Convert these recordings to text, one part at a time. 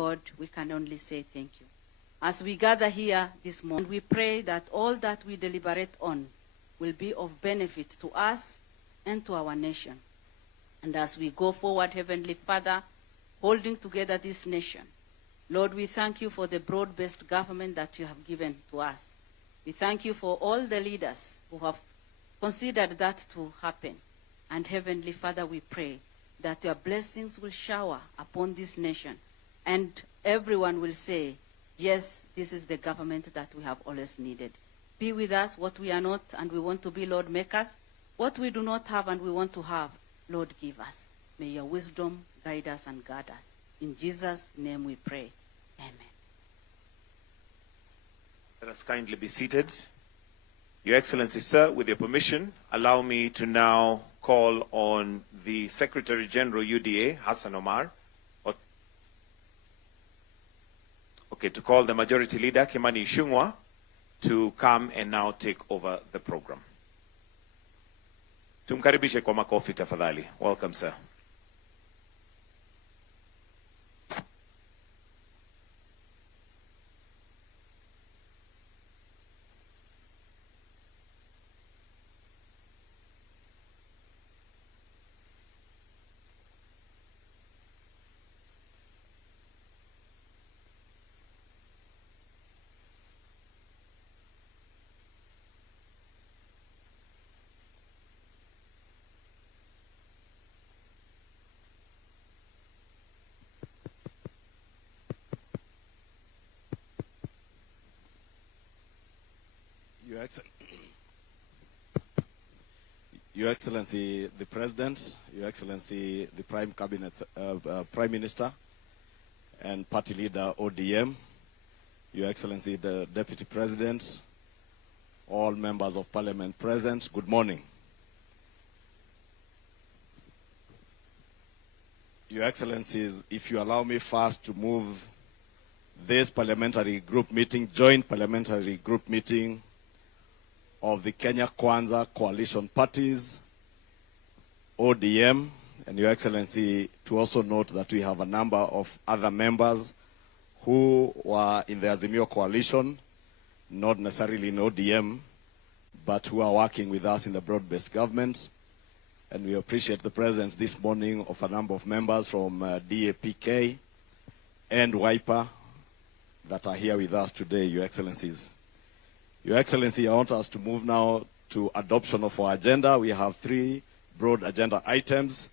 God, we can only say thank you. As we gather here this morning, we pray that all that we deliberate on will be of benefit to us and to our nation. And as we go forward, Heavenly Father, holding together this nation, Lord, we thank you for the broad-based government that you have given to us. We thank you for all the leaders who have considered that to happen. And Heavenly Father, we pray that your blessings will shower upon this nation, and everyone will say, yes, this is the government that we have always needed. Be with us. What we are not and we want to be, Lord, make us. What we do not have and we want to have, Lord, give us. May your wisdom guide us and guard us. In Jesus' name we pray. Amen. Let us kindly be seated. Your Excellency, sir, with your permission, allow me to now call on the Secretary General UDA, Hassan Omar, to call the Majority Leader, Kimani Ichung'wah, to come and now take over the program. Tumkaribishe kwa makofi tafadhali. Welcome, sir. Your Excellency, the President, Your Excellency, the Prime Minister, and Party Leader ODM, Your Excellency, the Deputy President, all members of Parliament present, good morning. Your Excellencies, if you allow me first to move this parliamentary group meeting, joint parliamentary group meeting of the Kenya Kwanza coalition parties, ODM, and Your Excellency, to also note that we have a number of other members who were in the Azimio coalition, not necessarily in ODM, but who are working with us in the broad-based government. And we appreciate the presence this morning of a number of members from DAPK and WIPA that are here with us today, Your Excellencies. Your Excellency, I want us to move now to adoption of our agenda. We have 3 broad agenda items,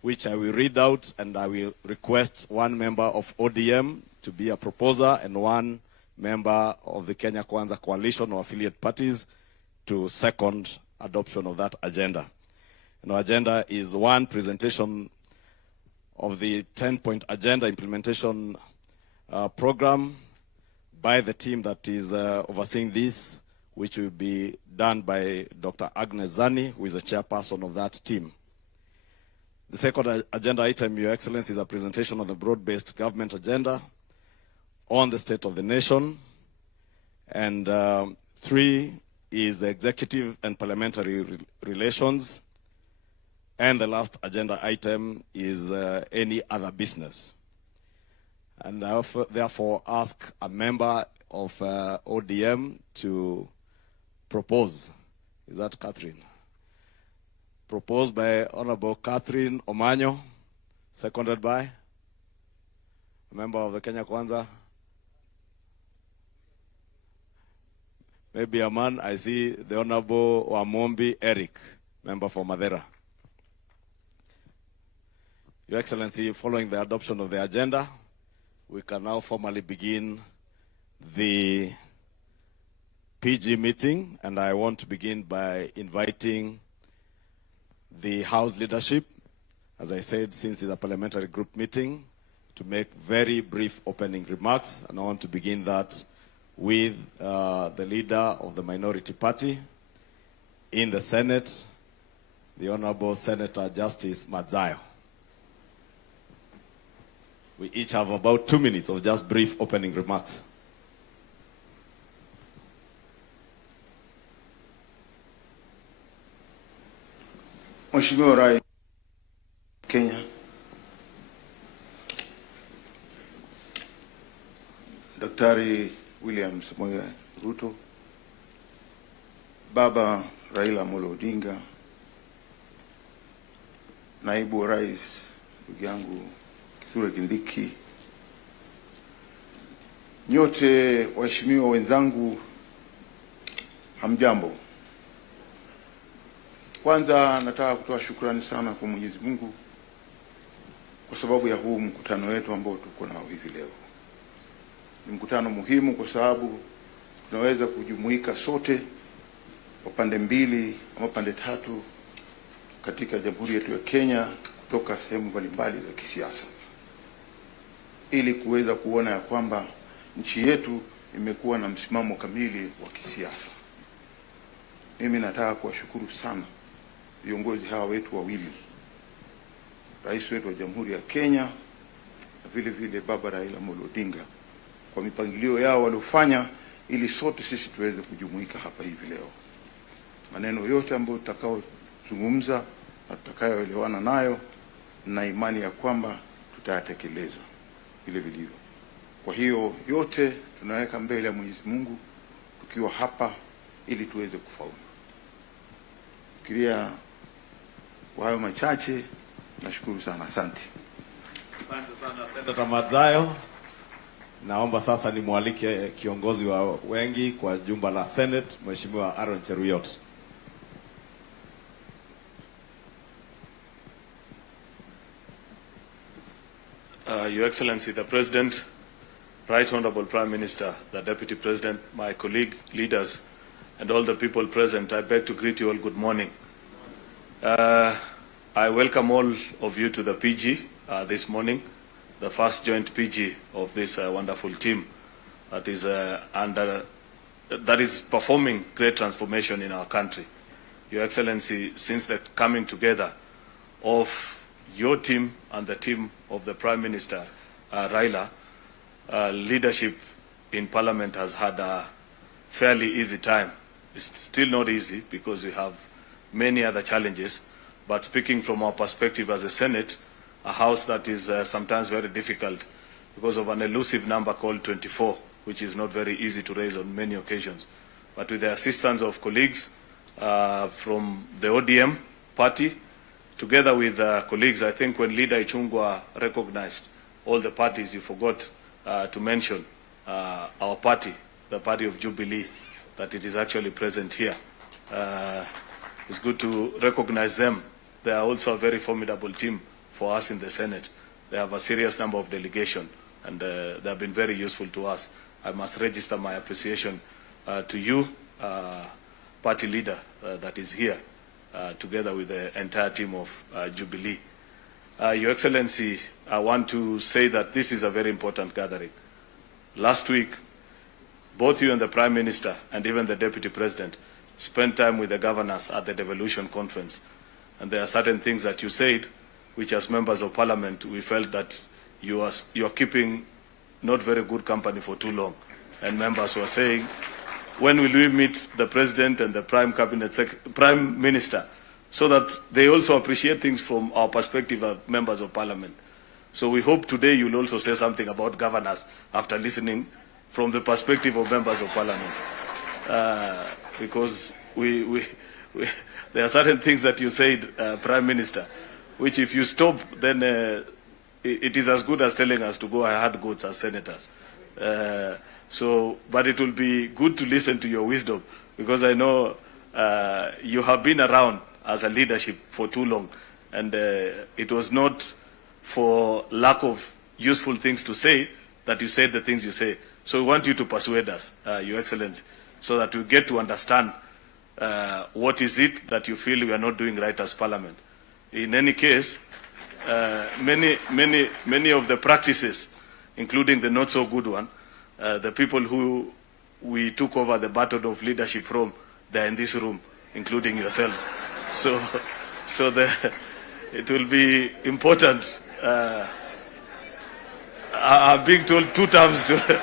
which I will read out, and I will request 1 member of ODM to be a proposer and 1 member of the Kenya Kwanza coalition or affiliate parties to second adoption of that agenda. And our agenda is 1, presentation of the 10-point agenda implementation program by the team that is overseeing this, which will be done by Dr. Agnes Zani, who is the chairperson of that team. The second agenda item, Your Excellency, is a presentation of the broad-based government agenda on the state of the nation. And 3 is the executive and parliamentary relations. And the last agenda item is any other business. And I therefore ask a member of ODM to propose. Is that Catherine? Proposed by Honorable Catherine Omanyo, seconded by a member of the Kenya Kwanza. Maybe a man. I see the Honorable Wamombi Eric, member for Madera. Your Excellency, following the adoption of the agenda, we can now formally begin the PG meeting, and I want to begin by inviting the House leadership, as I said, since it's a parliamentary group meeting, to make very brief opening remarks, and I want to begin that with the leader of the minority party in the Senate, the Honorable Senator Justice Madzayo. We each have about 2 minutes of just brief opening remarks. Mheshimiwa Rais Kenya, Daktari William Samoei Ruto, Baba Raila Odinga, Naibu wa Rais ndugu yangu Kithure Kindiki, nyote waheshimiwa wenzangu, hamjambo. Kwanza nataka kutoa shukrani sana kwa Mwenyezi Mungu kwa sababu ya huu mkutano wetu ambao tuko nao hivi leo. Ni mkutano muhimu kwa sababu tunaweza kujumuika sote kwa pande mbili ama pande tatu katika Jamhuri yetu ya Kenya kutoka sehemu mbalimbali za kisiasa, ili kuweza kuona ya kwamba nchi yetu imekuwa na msimamo kamili wa kisiasa. Mimi nataka kuwashukuru sana viongozi hawa wetu wawili, Rais wetu wa Jamhuri ya Kenya na vile vile Baba Raila Odinga, kwa mipangilio yao waliofanya ili sote sisi tuweze kujumuika hapa hivi leo. Maneno yote ambayo tutakaozungumza na tutakayoelewana nayo, na imani ya kwamba tutayatekeleza vile vilivyo. Kwa hiyo yote tunaweka mbele ya Mwenyezi Mungu tukiwa hapa ili tuweze kufaulu. Fikiria kwa hayo machache, nashukuru sana. Asante. Asante sana Senator Madzayo. Naomba sasa nimwalike kiongozi wa wengi kwa jumba la Senate, Mheshimiwa Aaron Cheruyot. Your Excellency, the President, Right Honorable Prime Minister, the Deputy President, my colleague, leaders, and all the people present, I beg to greet you all good morning. I welcome all of you to the PG this morning, the first joint PG of this wonderful team that is performing great transformation in our country. Your Excellency, since the coming together of your team and the team of the Prime Minister, Raila, leadership in Parliament has had a fairly easy time. It's still not easy because we have many other challenges, but speaking from our perspective as a Senate, a house that is sometimes very difficult because of an elusive number called 24, which is not very easy to raise on many occasions. But with the assistance of colleagues from the ODM party, together with colleagues, I think when Leader Ichung'wah recognized all the parties, you forgot to mention our party, the party of Jubilee, that it is actually present here. It's good to recognize them. They are also a very formidable team for us in the Senate. They have a serious number of delegation, and they have been very useful to us. I must register my appreciation to you, party leader that is here, together with the entire team of Jubilee. Your Excellency, I want to say that this is a very important gathering. Last week, both you and the Prime Minister and even the Deputy President spent time with the governors at the devolution conference. And there are certain things that you said, which as members of Parliament, we felt that you are keeping not very good company for too long. And members were saying, when will we meet the President and the Prime Minister, so that they also appreciate things from our perspective as members of Parliament. So we hope today you'll also say something about governors after listening from the perspective of members of Parliament. Because there are certain things that you said, Prime Minister, which if you stop, then it is as good as telling us to go hard goats as senators. But it will be good to listen to your wisdom, because I know you have been around as a leadership for too long, and it was not for lack of useful things to say that you said the things you say. So we want you to persuade us, Your Excellency, so that we get to understand what is it that you feel we are not doing right as Parliament. In any case, many of the practices, including the not so good one, the people who we took over the baton of leadership from, they're in this room, including yourselves. So it will be important. I'm being told 2 terms to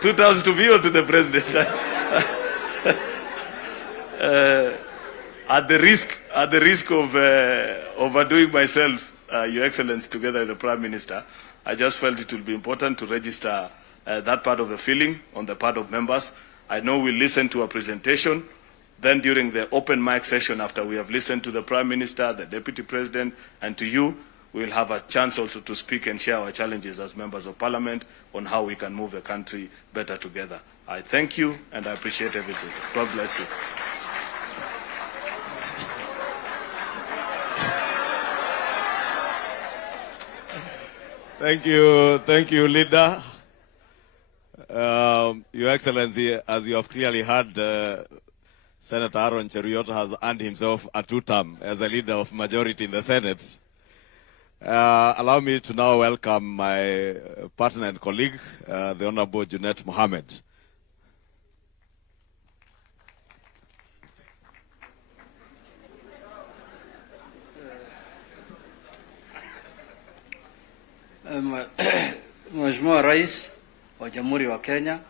2 terms to me or to the President. At the risk of overdoing myself, Your Excellency, together with the Prime Minister, I just felt it would be important to register that part of the feeling on the part of members. I know we'll listen to a presentation. Then during the open mic session, after we have listened to the Prime Minister, the Deputy President, and to you, we'll have a chance also to speak and share our challenges as members of Parliament on how we can move the country better together. I thank you and I appreciate everything. God bless you. Thank you, Leader. Your Excellency, as you have clearly heard, Senator Aaron Cheruiyot has earned himself a two-term as a leader of majority in the Senate. Allow me to now welcome my partner and colleague, the Honorable Junet Mohammed. Mheshimiwa Rais wa Jamhuri wa Kenya,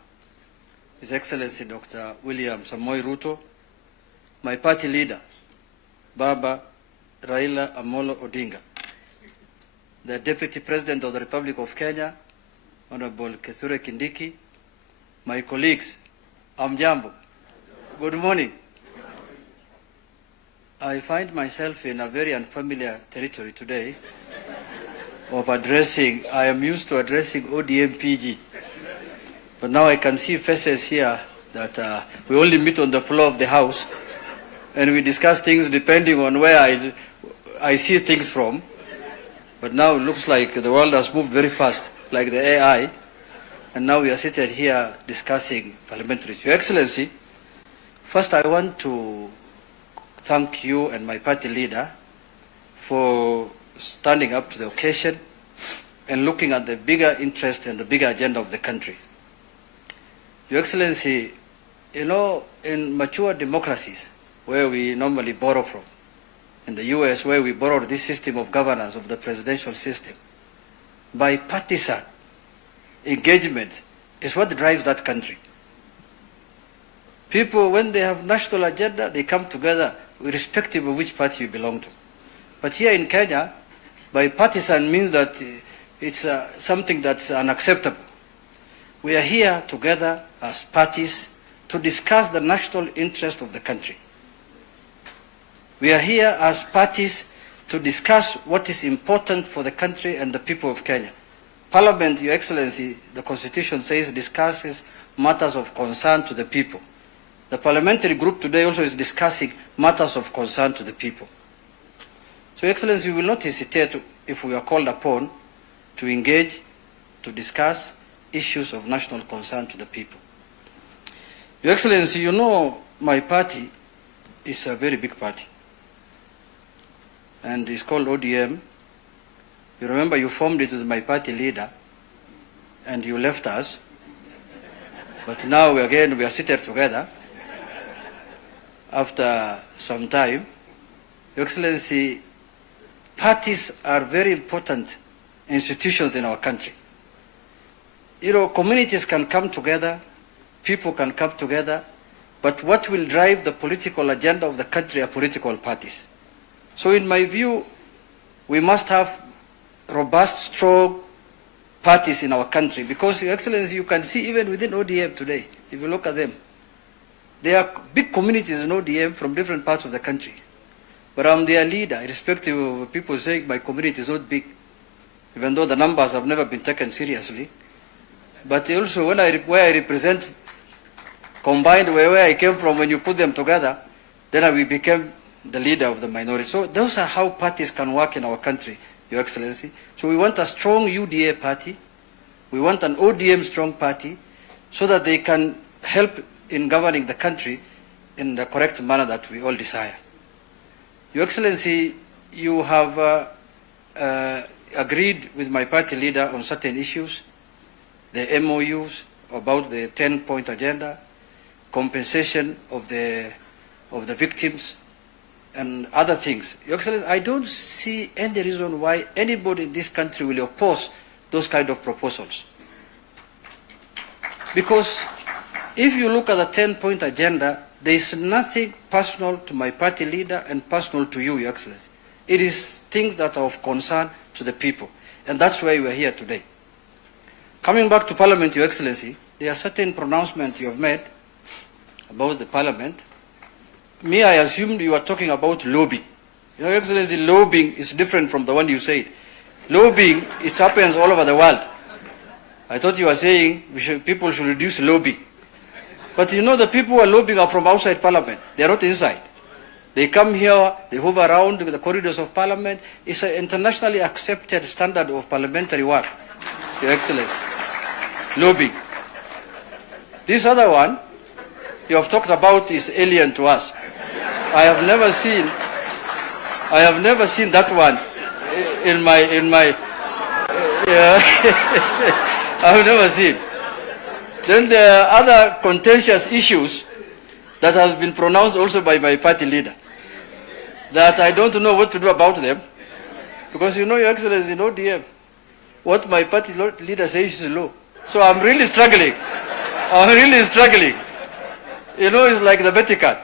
His Excellency Dr. William Samoei Ruto, my party leader, Baba Raila Amolo Odinga, the Deputy President of the Republic of Kenya, Honorable Kithure Kindiki, my colleagues, Amjambo, good morning. I find myself in a very unfamiliar territory today of addressing, I am used to addressing ODM PG, but now I can see faces here that we only meet on the floor of the House and we discuss things depending on where I see things from. But now it looks like the world has moved very fast, like the AI, and now we are seated here discussing parliamentaries. Your Excellency, first I want to thank you and my party leader for standing up to the occasion and looking at the bigger interest and the bigger agenda of the country. Your Excellency, you know, in mature democracies where we normally borrow from, in the US where we borrowed this system of governance of the presidential system, bipartisan engagement is what drives that country. People, when they have national agenda, they come together irrespective of which party you belong to. But here in Kenya, bipartisan means that it's something that's unacceptable. We are here together as parties to discuss the national interest of the country. We are here as parties to discuss what is important for the country and the people of Kenya. Parliament, Your Excellency, the Constitution says, discusses matters of concern to the people. The parliamentary group today also is discussing matters of concern to the people. So, Your Excellency, we will not hesitate if we are called upon to engage, to discuss issues of national concern to the people. Your Excellency, you know my party is a very big party, and it's called ODM. You remember you formed it with my party leader, and you left us, but now we are seated together after some time. Your Excellency, parties are very important institutions in our country. You know, communities can come together, people can come together, but what will drive the political agenda of the country are political parties. So in my view, we must have robust, strong parties in our country, because, Your Excellency, you can see even within ODM today, if you look at them, there are big communities in ODM from different parts of the country. But I'm their leader, irrespective of people saying my community is not big, even though the numbers have never been taken seriously. But also where I represent, combined where I came from, when you put them together, then we became the leader of the minority. So those are how parties can work in our country, Your Excellency. So we want a strong UDA party. We want an ODM strong party so that they can help in governing the country in the correct manner that we all desire. Your Excellency, you have agreed with my party leader on certain issues, the MOUs about the 10-point agenda, compensation of the victims, and other things. Your Excellency, I don't see any reason why anybody in this country will oppose those kind of proposals. Because if you look at the 10-point agenda, there is nothing personal to my party leader and personal to you, Your Excellency. It is things that are of concern to the people. And that's why we are here today. Coming back to Parliament, Your Excellency, there are certain pronouncements you have made about the Parliament. Me, I assumed you were talking about lobbying. Your Excellency, lobbying is different from the one you said. Lobbying, it happens all over the world. I thought you were saying people should reduce lobbying. But you know, the people who are lobbying are from outside Parliament. They are not inside. They come here, they move around the corridors of Parliament. It's an internationally accepted standard of parliamentary work, Your Excellency. Lobbying. This other one you have talked about is alien to us. I have never seen that one in my I have never seen. Then there are other contentious issues that has been pronounced also by my party leader, that I don't know what to do about them, because you know, Your Excellency, in ODM, what my party leader says is law. So I'm really struggling. You know, it's like the Vatican.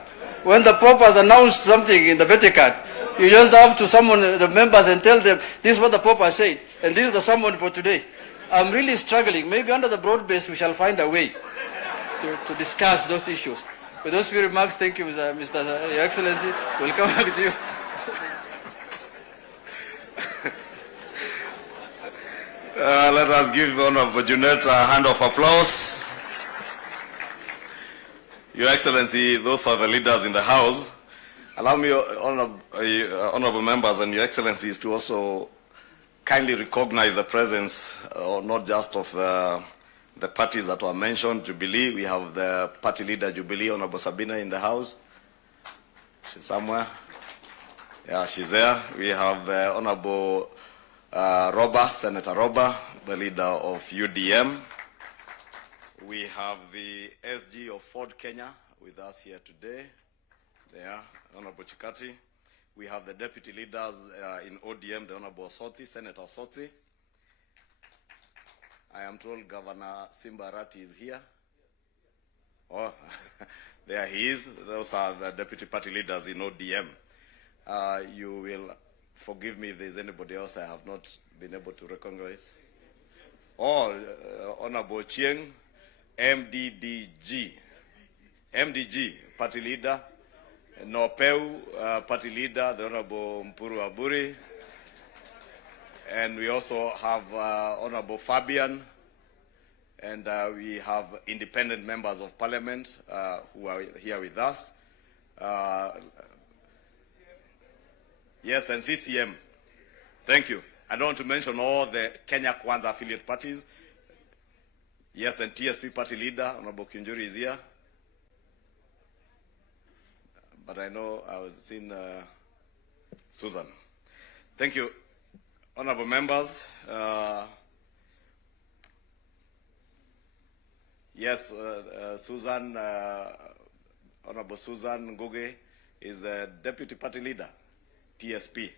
When the Pope has announced something in the Vatican, you just have to summon the members and tell them, this is what the Pope has said, and this is the sermon for today. I'm really struggling. Maybe under the broad base we shall find a way to discuss those issues. With those few remarks, thank you, Mr. Your Excellency. We'll come back to you. Let us give Honorable Junet a hand of applause. Your Excellency, those are the leaders in the House. Allow me, honorable members and Your Excellencies, to also kindly recognize the presence, not just of the parties that were mentioned. Jubilee, we have the party leader Jubilee, Honorable Sabina, in the House. She's somewhere. Yeah, she's there. We have Honorable Roba, Senator Roba, the leader of UDM. We have the SG of Ford Kenya with us here today. There, Honorable Chikati. We have the deputy leaders in ODM, the Honorable Osoti, Senator Osoti. I am told Governor Simbarati is here. Oh, there he is. Those are the deputy party leaders in ODM. You will forgive me if there's anybody else I have not been able to recognize. Oh, Honorable Chieng, MDG, party leader. Nopeu, party leader, the Honorable Mpuru Aburi. And we also have Honorable Fabian. And we have independent members of Parliament who are here with us. Yes, and CCM. Thank you. I don't want to mention all the Kenya Kwanza affiliate parties. Yes, and TSP party leader, Honorable Kinjuri, is here. But I know I was seeing Susan. Thank you, honorable members. Yes, Susan, Honorable Susan Ngugi is a deputy party leader, TSP.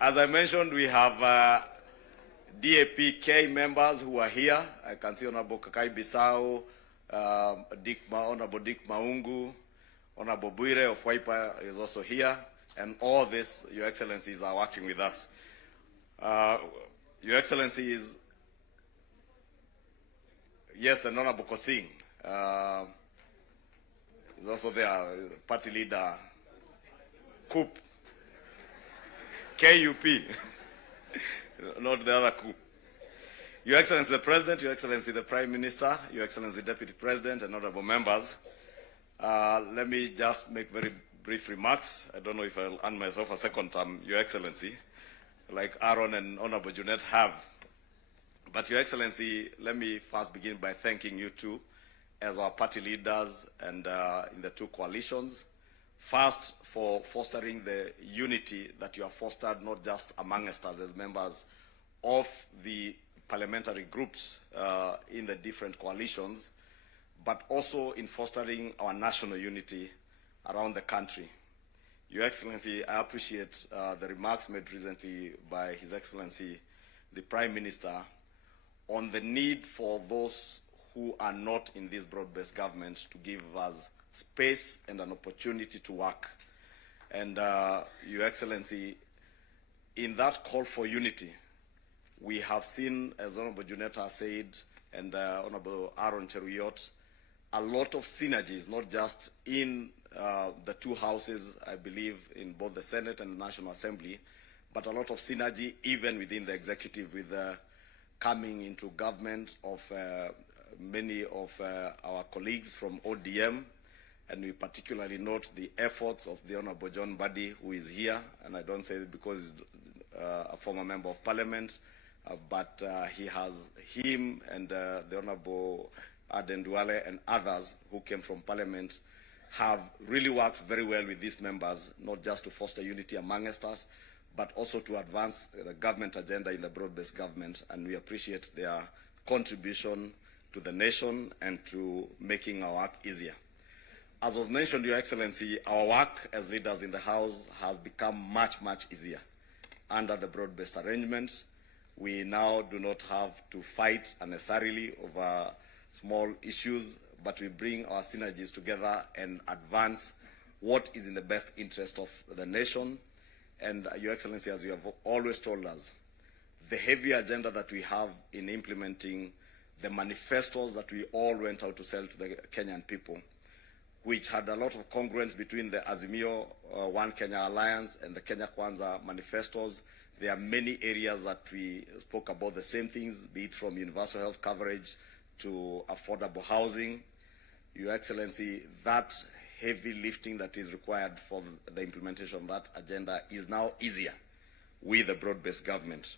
As I mentioned, we have DAP-K members who are here. I can see Honorable Kakai Bisau, Honorable Dick Maungu, Honorable Buire of Waipa is also here, and all this, Your Excellencies, are working with us. Your Excellencies, yes, and Honorable Kosing is also there, party leader, KUP, KUP, not the other KUP. Your Excellency the President, Your Excellency the Prime Minister, Your Excellency Deputy President, and honorable members, let me just make very brief remarks. I don't know if I'll earn myself a second term, Your Excellency, like Aaron and Honorable Junet have. But Your Excellency, let me first begin by thanking you two as our party leaders and in the two coalitions. First, for fostering the unity that you have fostered, not just amongst us as members of the parliamentary groups in the different coalitions, but also in fostering our national unity around the country. Your Excellency, I appreciate the remarks made recently by His Excellency, the Prime Minister, on the need for those who are not in this broad-based government to give us space and an opportunity to work. And Your Excellency, in that call for unity, we have seen, as Honorable Juneta said, and Honorable Aaron Cheruyot, a lot of synergies, not just in the two houses, I believe, in both the Senate and the National Assembly, but a lot of synergy even within the executive with coming into government of many of our colleagues from ODM, and we particularly note the efforts of the Honorable John Buddy, who is here, and I don't say it because he's a former member of Parliament, but he has him and the Honorable Aden Duale and others who came from Parliament have really worked very well with these members, not just to foster unity amongst us, but also to advance the government agenda in the broad-based government, and we appreciate their contribution to the nation and to making our work easier. As was mentioned, Your Excellency, our work as leaders in the House has become much, much easier under the broad-based arrangement. We now do not have to fight unnecessarily over small issues, but we bring our synergies together and advance what is in the best interest of the nation. And Your Excellency, as you have always told us, the heavy agenda that we have in implementing the manifestos that we all went out to sell to the Kenyan people, which had a lot of congruence between the Azimio One Kenya Alliance and the Kenya Kwanza manifestos. There are many areas that we spoke about the same things, be it from universal health coverage to affordable housing. Your Excellency, that heavy lifting that is required for the implementation of that agenda is now easier with a broad-based government.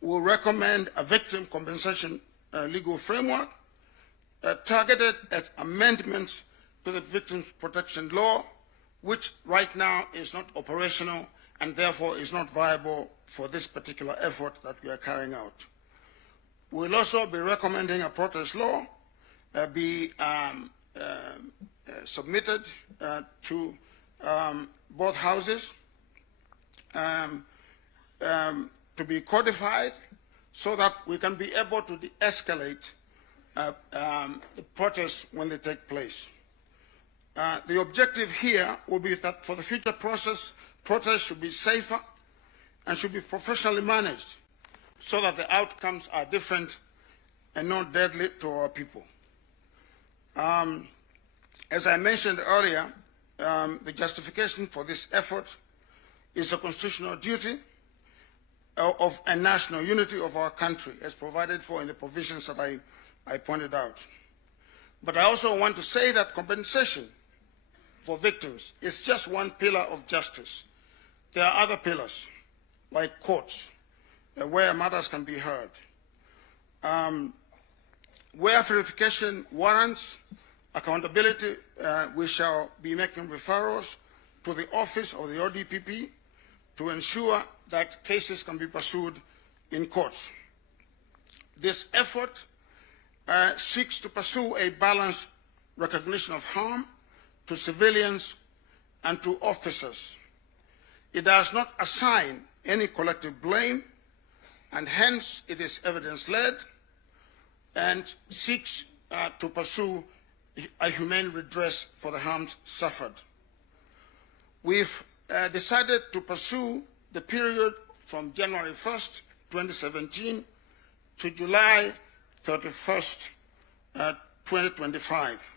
will recommend a victim compensation legal framework targeted at amendments to the Victims Protection Law, which right now is not operational and therefore is not viable for this particular effort that we are carrying out. We'll also be recommending a protest law be submitted to both houses to be codified so that we can be able to de-escalate the protests when they take place. The objective here will be that for the future process, protests should be safer and should be professionally managed so that the outcomes are different and not deadly to our people. As I mentioned earlier, the justification for this effort is a constitutional duty of a national unity of our country, as provided for in the provisions that I pointed out. But I also want to say that compensation for victims is just one pillar of justice. There are other pillars, like courts, where matters can be heard. Where verification warrants accountability, we shall be making referrals to the office of the ODPP to ensure that cases can be pursued in courts. This effort seeks to pursue a balanced recognition of harm to civilians and to officers. It does not assign any collective blame, and hence it is evidence-led and seeks to pursue a humane redress for the harms suffered. We've decided to pursue the period from January 1st, 2017 to July 31st, 2025.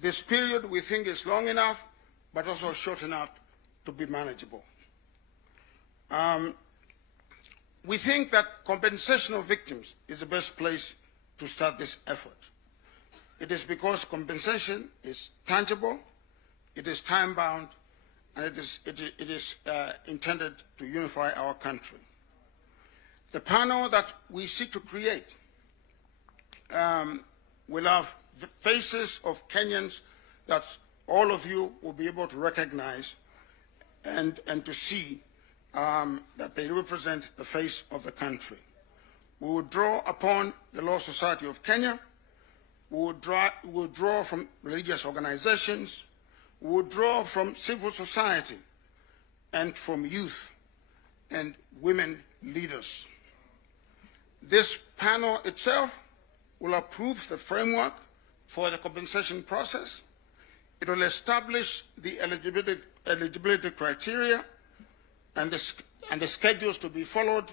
This period we think is long enough, but also short enough to be manageable. We think that compensation of victims is the best place to start this effort. It is because compensation is tangible, it is time-bound, and it is intended to unify our country. The panel that we seek to create will have the faces of Kenyans that all of you will be able to recognize and to see that they represent the face of the country. We will draw upon the Law Society of Kenya. We will draw from religious organizations. We will draw from civil society and from youth and women leaders. This panel itself will approve the framework for the compensation process. It will establish the eligibility criteria and the schedules to be followed,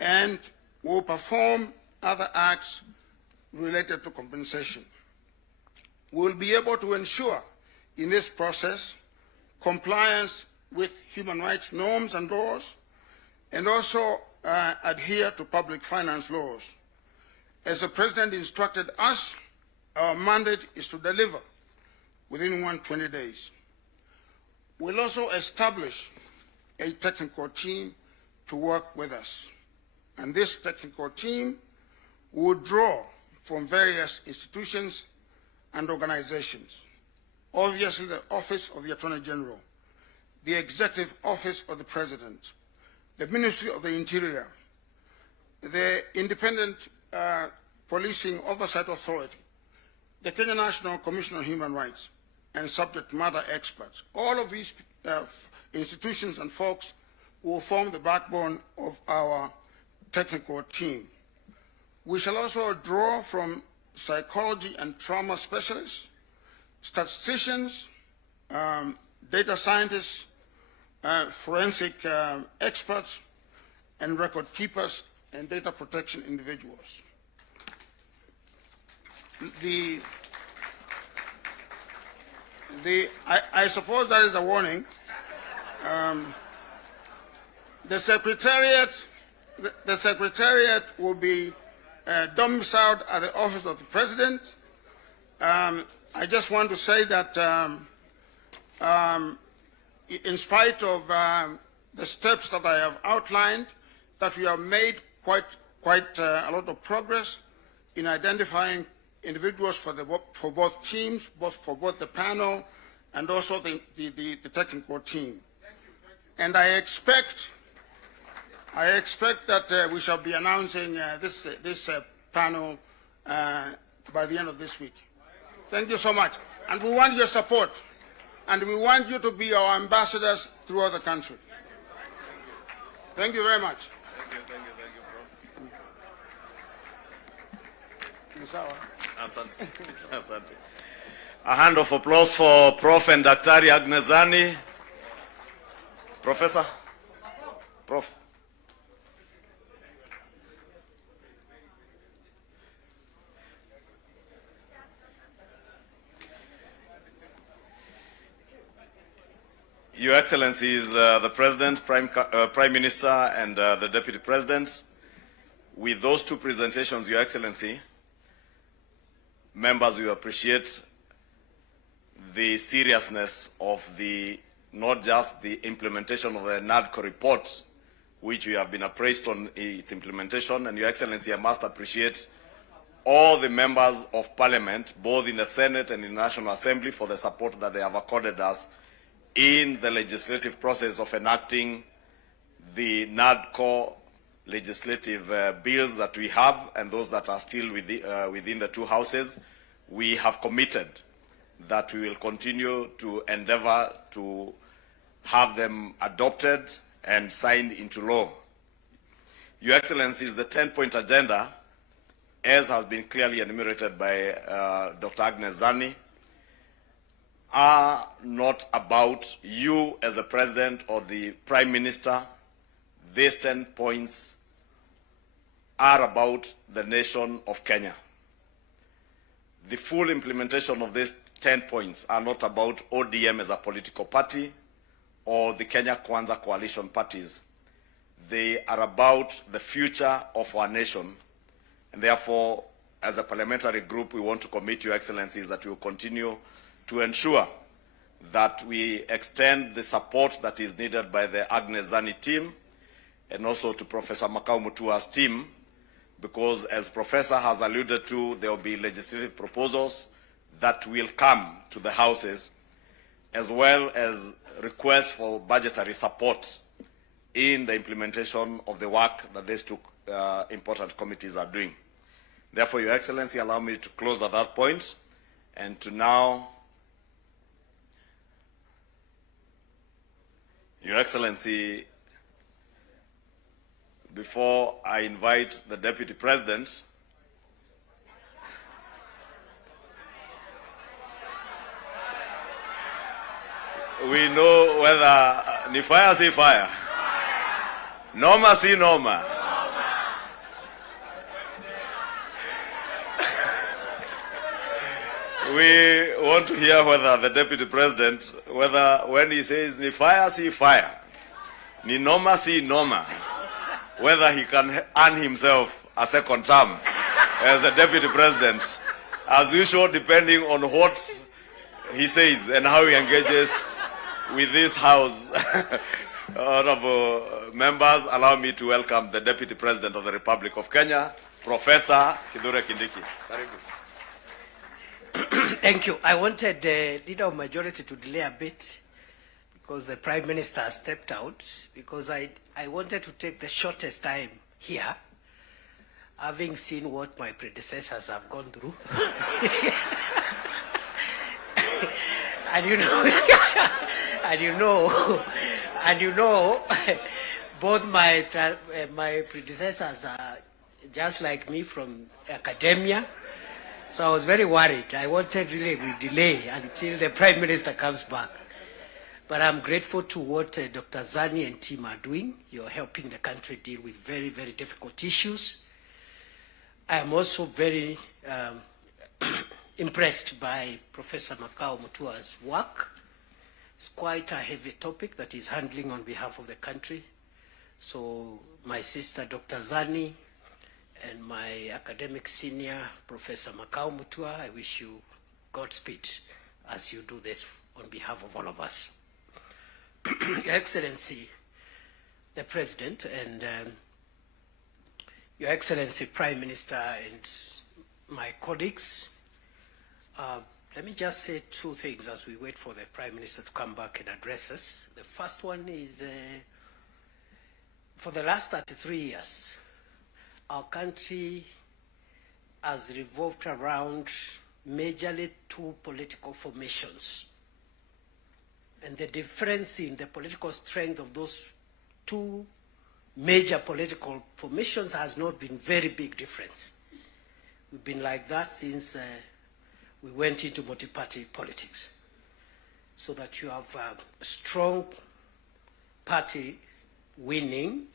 and will perform other acts related to compensation. We will be able to ensure in this process compliance with human rights norms and laws, and also adhere to public finance laws. As the President instructed us, our mandate is to deliver within 120 days. We'll also establish a technical team to work with us. And this technical team will draw from various institutions and organizations. Obviously, the Office of the Attorney General, the Executive Office of the President, the Ministry of the Interior, the Independent Policing Oversight Authority, the Kenya National Commission on Human Rights, and subject matter experts. All of these institutions and folks will form the backbone of our technical team. We shall also draw from psychology and trauma specialists, statisticians, data scientists, forensic experts, and record keepers and data protection individuals. I suppose that is a warning. The Secretariat will be domiciled at the Office of the President. I just want to say that in spite of the steps that I have outlined, that we have made quite a lot of progress in identifying individuals for both teams, for both the panel and also the technical team. And I expect that we shall be announcing this panel by the end of this week. Thank you so much. And we want your support. And we want you to be our ambassadors throughout the country. Thank you very much. Thank you, Prof. Asante. Asante. A hand of applause for Prof and Daktari Agnezani. Professor? Prof. Your Excellencies, the President, Prime Minister, and the Deputy President, with those two presentations, Your Excellency, members, we appreciate the seriousness of not just the implementation of the NADCO report, which we have been appraised on its implementation, and Your Excellency, I must appreciate all the members of Parliament, both in the Senate and in the National Assembly, for the support that they have accorded us in the legislative process of enacting the NADCO legislative bills that we have and those that are still within the two houses. We have committed that we will continue to endeavor to have them adopted and signed into law. Your Excellencies, the 10-point agenda, as has been clearly enumerated by Dr. Agnezani, are not about you as a president or the Prime Minister. These 10 points are about the nation of Kenya. The full implementation of these 10 points are not about ODM as a political party or the Kenya Kwanza coalition parties. They are about the future of our nation. And therefore, as a parliamentary group, we want to commit, Your Excellencies, that we will continue to ensure that we extend the support that is needed by the Agnezani team and also to Professor Makau Mutua's team, because as Professor has alluded to, there will be legislative proposals that will come to the houses, as well as requests for budgetary support in the implementation of the work that these two important committees are doing. Therefore, Your Excellency, allow me to close at that point and to now, Your Excellency, before I invite the Deputy President, we know whether ni fire si fire, noma si noma. We want to hear whether the Deputy President, whether when he says ni fire si fire, ni noma si noma, whether he can earn himself a second term as the Deputy President, as usual, depending on what he says and how he engages with this House. Honorable members, allow me to welcome the Deputy President of the Republic of Kenya, Professor Kithure Kindiki. Very good. Thank you. I wanted the Leader of Majority to delay a bit because the Prime Minister stepped out, because I wanted to take the shortest time here, having seen what my predecessors have gone through. and you know, both my predecessors are just like me from academia. So I was very worried. I wanted really we delay until the Prime Minister comes back. But I'm grateful to what Dr. Zani and team are doing. You're helping the country deal with very, very difficult issues. I am also very impressed by Professor Makau Mutua's work. It's quite a heavy topic that he's handling on behalf of the country. So my sister, Dr. Zani, and my academic senior, Professor Makau Mutua, I wish you Godspeed as you do this on behalf of all of us. Your Excellency, the President and Your Excellency Prime Minister and my colleagues. Let me just say two things as we wait for the Prime Minister to come back and address us. The first one is, for the last 33 years, our country has revolved around majorly two political formations. And the difference in the political strength of those two major political formations has not been very big difference. We've been like that since we went into multi-party politics. So that you have a strong party winning,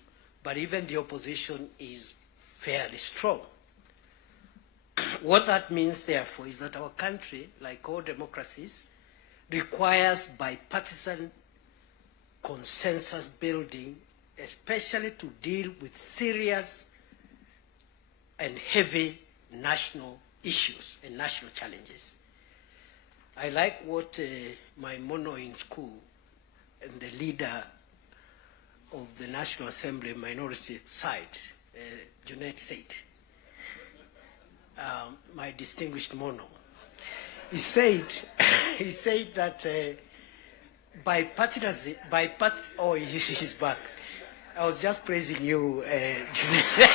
but even the opposition is fairly strong. What that means, therefore, is that our country, like all democracies, requires bipartisan consensus building, especially to deal with serious and heavy national issues and national challenges. I like what my mono in school and the leader of the National Assembly minority side, Junaid said, my distinguished mono. He said that bipartisan, oh, he's back. I was just praising you, Junaid.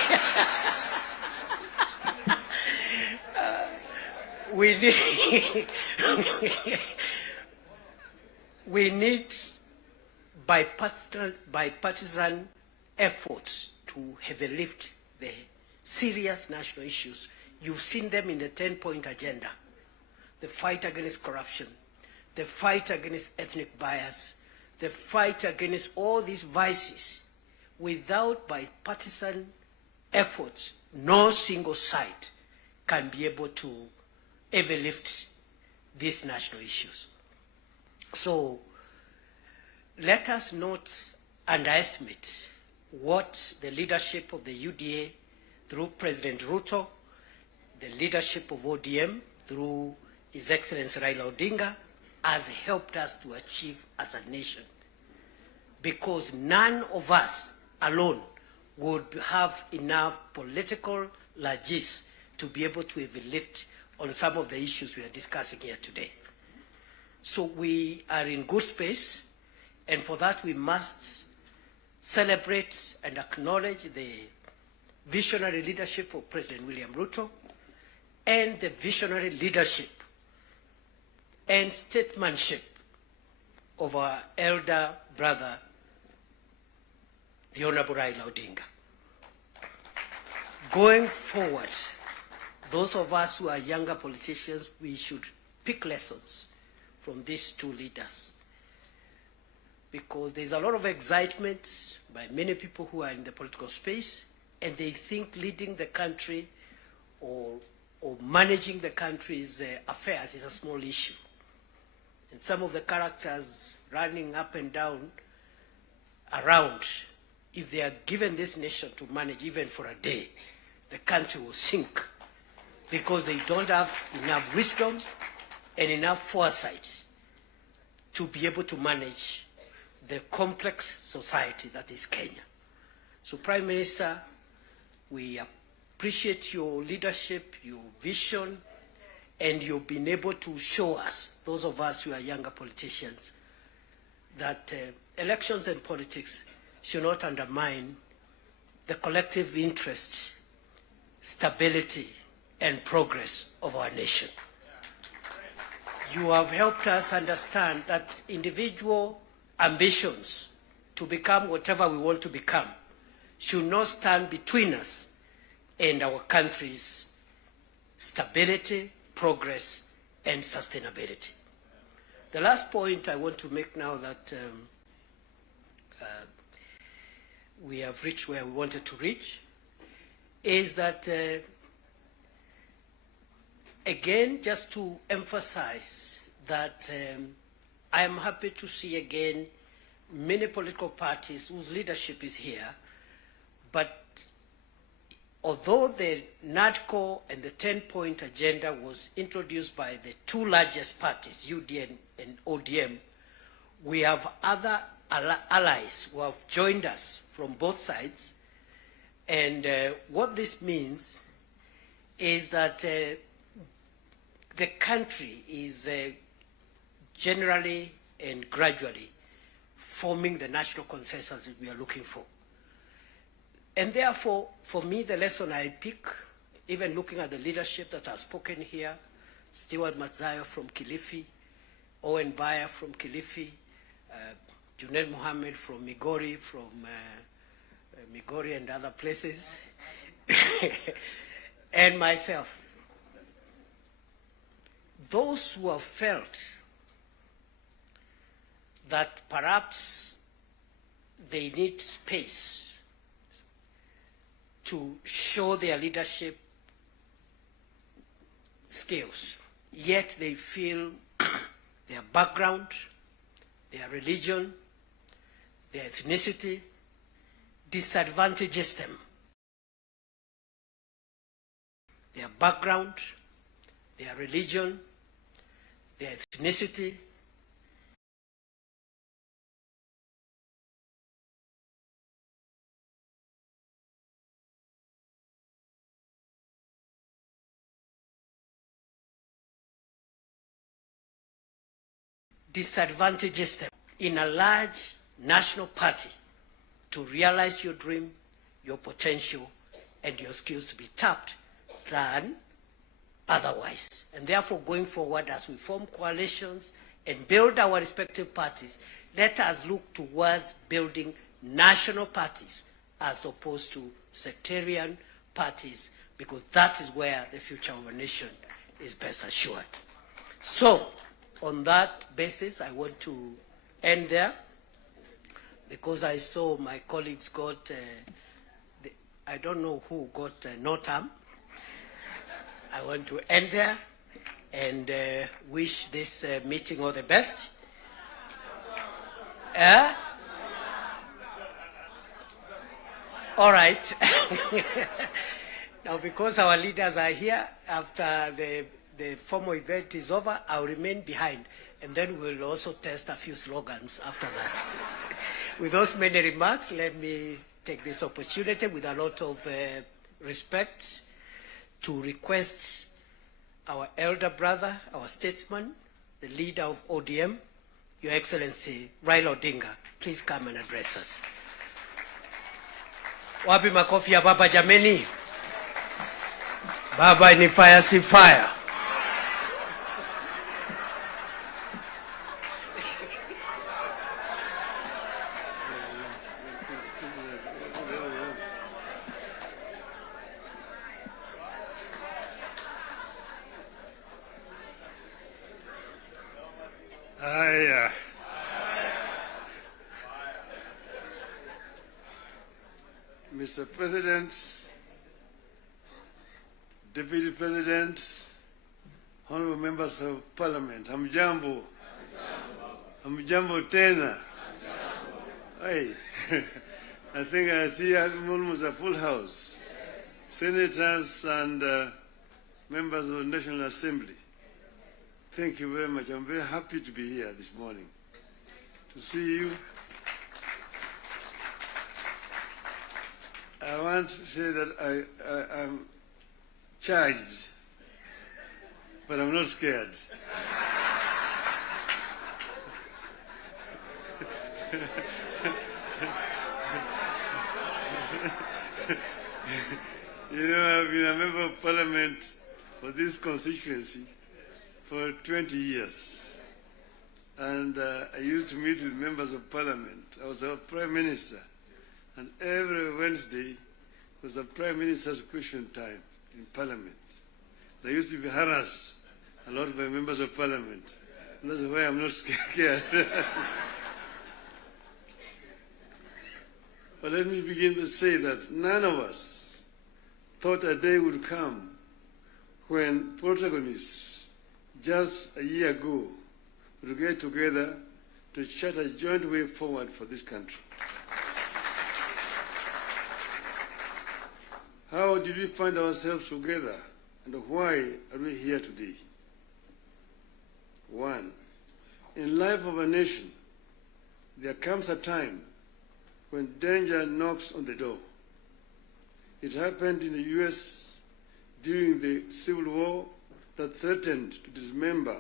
We need bipartisan efforts to heavily lift the serious national issues. You've seen them in the 10-point agenda. The fight against corruption, the fight against ethnic bias, the fight against all these vices. Without bipartisan efforts, no single side can be able to ever lift these national issues. So let us not underestimate what the leadership of the UDA through President Ruto, the leadership of ODM through His Excellency Raila Odinga has helped us to achieve as a nation. Because none of us alone would have enough political largesse to be able to even lift on some of the issues we are discussing here today. So we are in good space, and for that we must celebrate and acknowledge the visionary leadership of President William Ruto and the visionary leadership and statesmanship of our elder brother, the Honorable Raila Odinga. Going forward, those of us who are younger politicians, we should pick lessons from these two leaders. Because there's a lot of excitement by many people who are in the political space, and they think leading the country or managing the country's affairs is a small issue. And some of the characters running up and down around, if they are given this nation to manage even for a day, the country will sink because they don't have enough wisdom and enough foresight to be able to manage the complex society that is Kenya. So, Prime Minister, we appreciate your leadership, your vision, and you've been able to show us, those of us who are younger politicians, that elections and politics should not undermine the collective interest, stability, and progress of our nation. You have helped us understand that individual ambitions to become whatever we want to become should not stand between us and our country's stability, progress, and sustainability. The last point I want to make now that we have reached where we wanted to reach is that, again, just to emphasize that I am happy to see again many political parties whose leadership is here, but although the NADCO and the 10-point agenda was introduced by the two largest parties, UDA and ODM, we have other allies who have joined us from both sides. And what this means is that the country is generally and gradually forming the national consensus that we are looking for. And therefore, for me, the lesson I pick, even looking at the leadership that has spoken here, Stewart Matzayo from Kilifi, Owen Baya from Kilifi, Junaid Mohammed from Migori, Migori and other places, and myself. Those who have felt that perhaps they need space to show their leadership skills, yet they feel their background, their religion, their ethnicity disadvantages them. Their background, their religion, their ethnicity disadvantages them in a large national party to realize your dream, your potential, and your skills to be tapped than otherwise. And therefore, going forward, as we form coalitions and build our respective parties, let us look towards building national parties as opposed to sectarian parties, because that is where the future of a nation is best assured. So, on that basis, I want to end there, because I saw my colleagues got, I don't know who got no term. I want to end there and wish this meeting all the best. All right. Now, because our leaders are here, after the formal event is over, I'll remain behind, and then we'll also test a few slogans after that. With those many remarks, let me take this opportunity with a lot of respect to request our elder brother, our statesman, the leader of ODM, Your Excellency Raila Odinga, please come and address us. Wapi makofi ya baba jameni? Baba ni fire si fire. Mr. President, Deputy President, honorable members of Parliament, hamjambo. Hamjambo tena. Hey, I think I see almost a full house. Senators and members of the National Assembly. Thank you very much. I'm very happy to be here this morning to see you. I want to say that I'm charged, but I'm not scared. You know, I've been a member of Parliament for this constituency for 20 years. And I used to meet with members of Parliament. I was a Prime Minister. And every Wednesday was a Prime Minister's question time in Parliament. I used to be harassed a lot by members of Parliament. And that's why I'm not scared. But let me begin to say that none of us thought a day would come when protagonists just a year ago would get together to chart a joint way forward for this country. How did we find ourselves together, and why are we here today? One, in life of a nation, there comes a time when danger knocks on the door. It happened in the US during the Civil War that threatened to dismember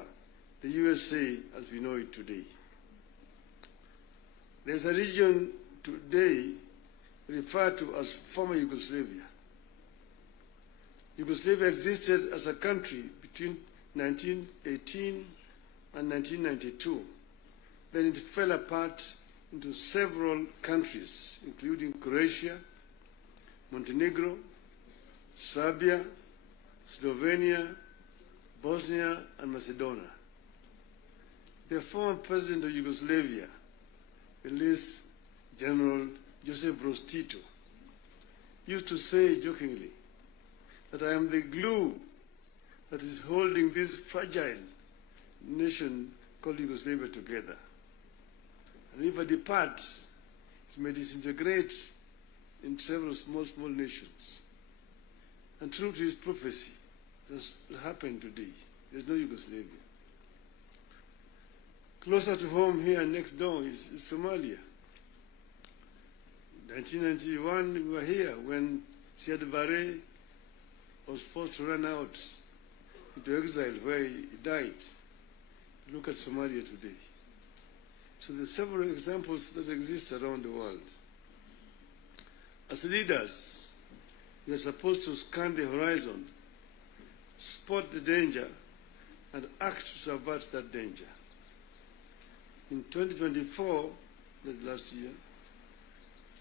the USA as we know it today. There's a region today referred to as former Yugoslavia. Yugoslavia existed as a country between 1918 and 1992. Then it fell apart into several countries, including Croatia, Montenegro, Serbia, Slovenia, Bosnia, and Macedonia. The former president of Yugoslavia, the late General Joseph Broz Tito, used to say jokingly that I am the glue that is holding this fragile nation called Yugoslavia together. And if I depart, it may disintegrate in several small nations. And true to his prophecy, that's happened today. There's no Yugoslavia. Closer to home here next door is Somalia. In 1991, we were here when Siad Barre was forced to run out into exile where he died. Look at Somalia today. So there are several examples that exist around the world. As leaders, we are supposed to scan the horizon, spot the danger, and act to subvert that danger. In 2024, that last year,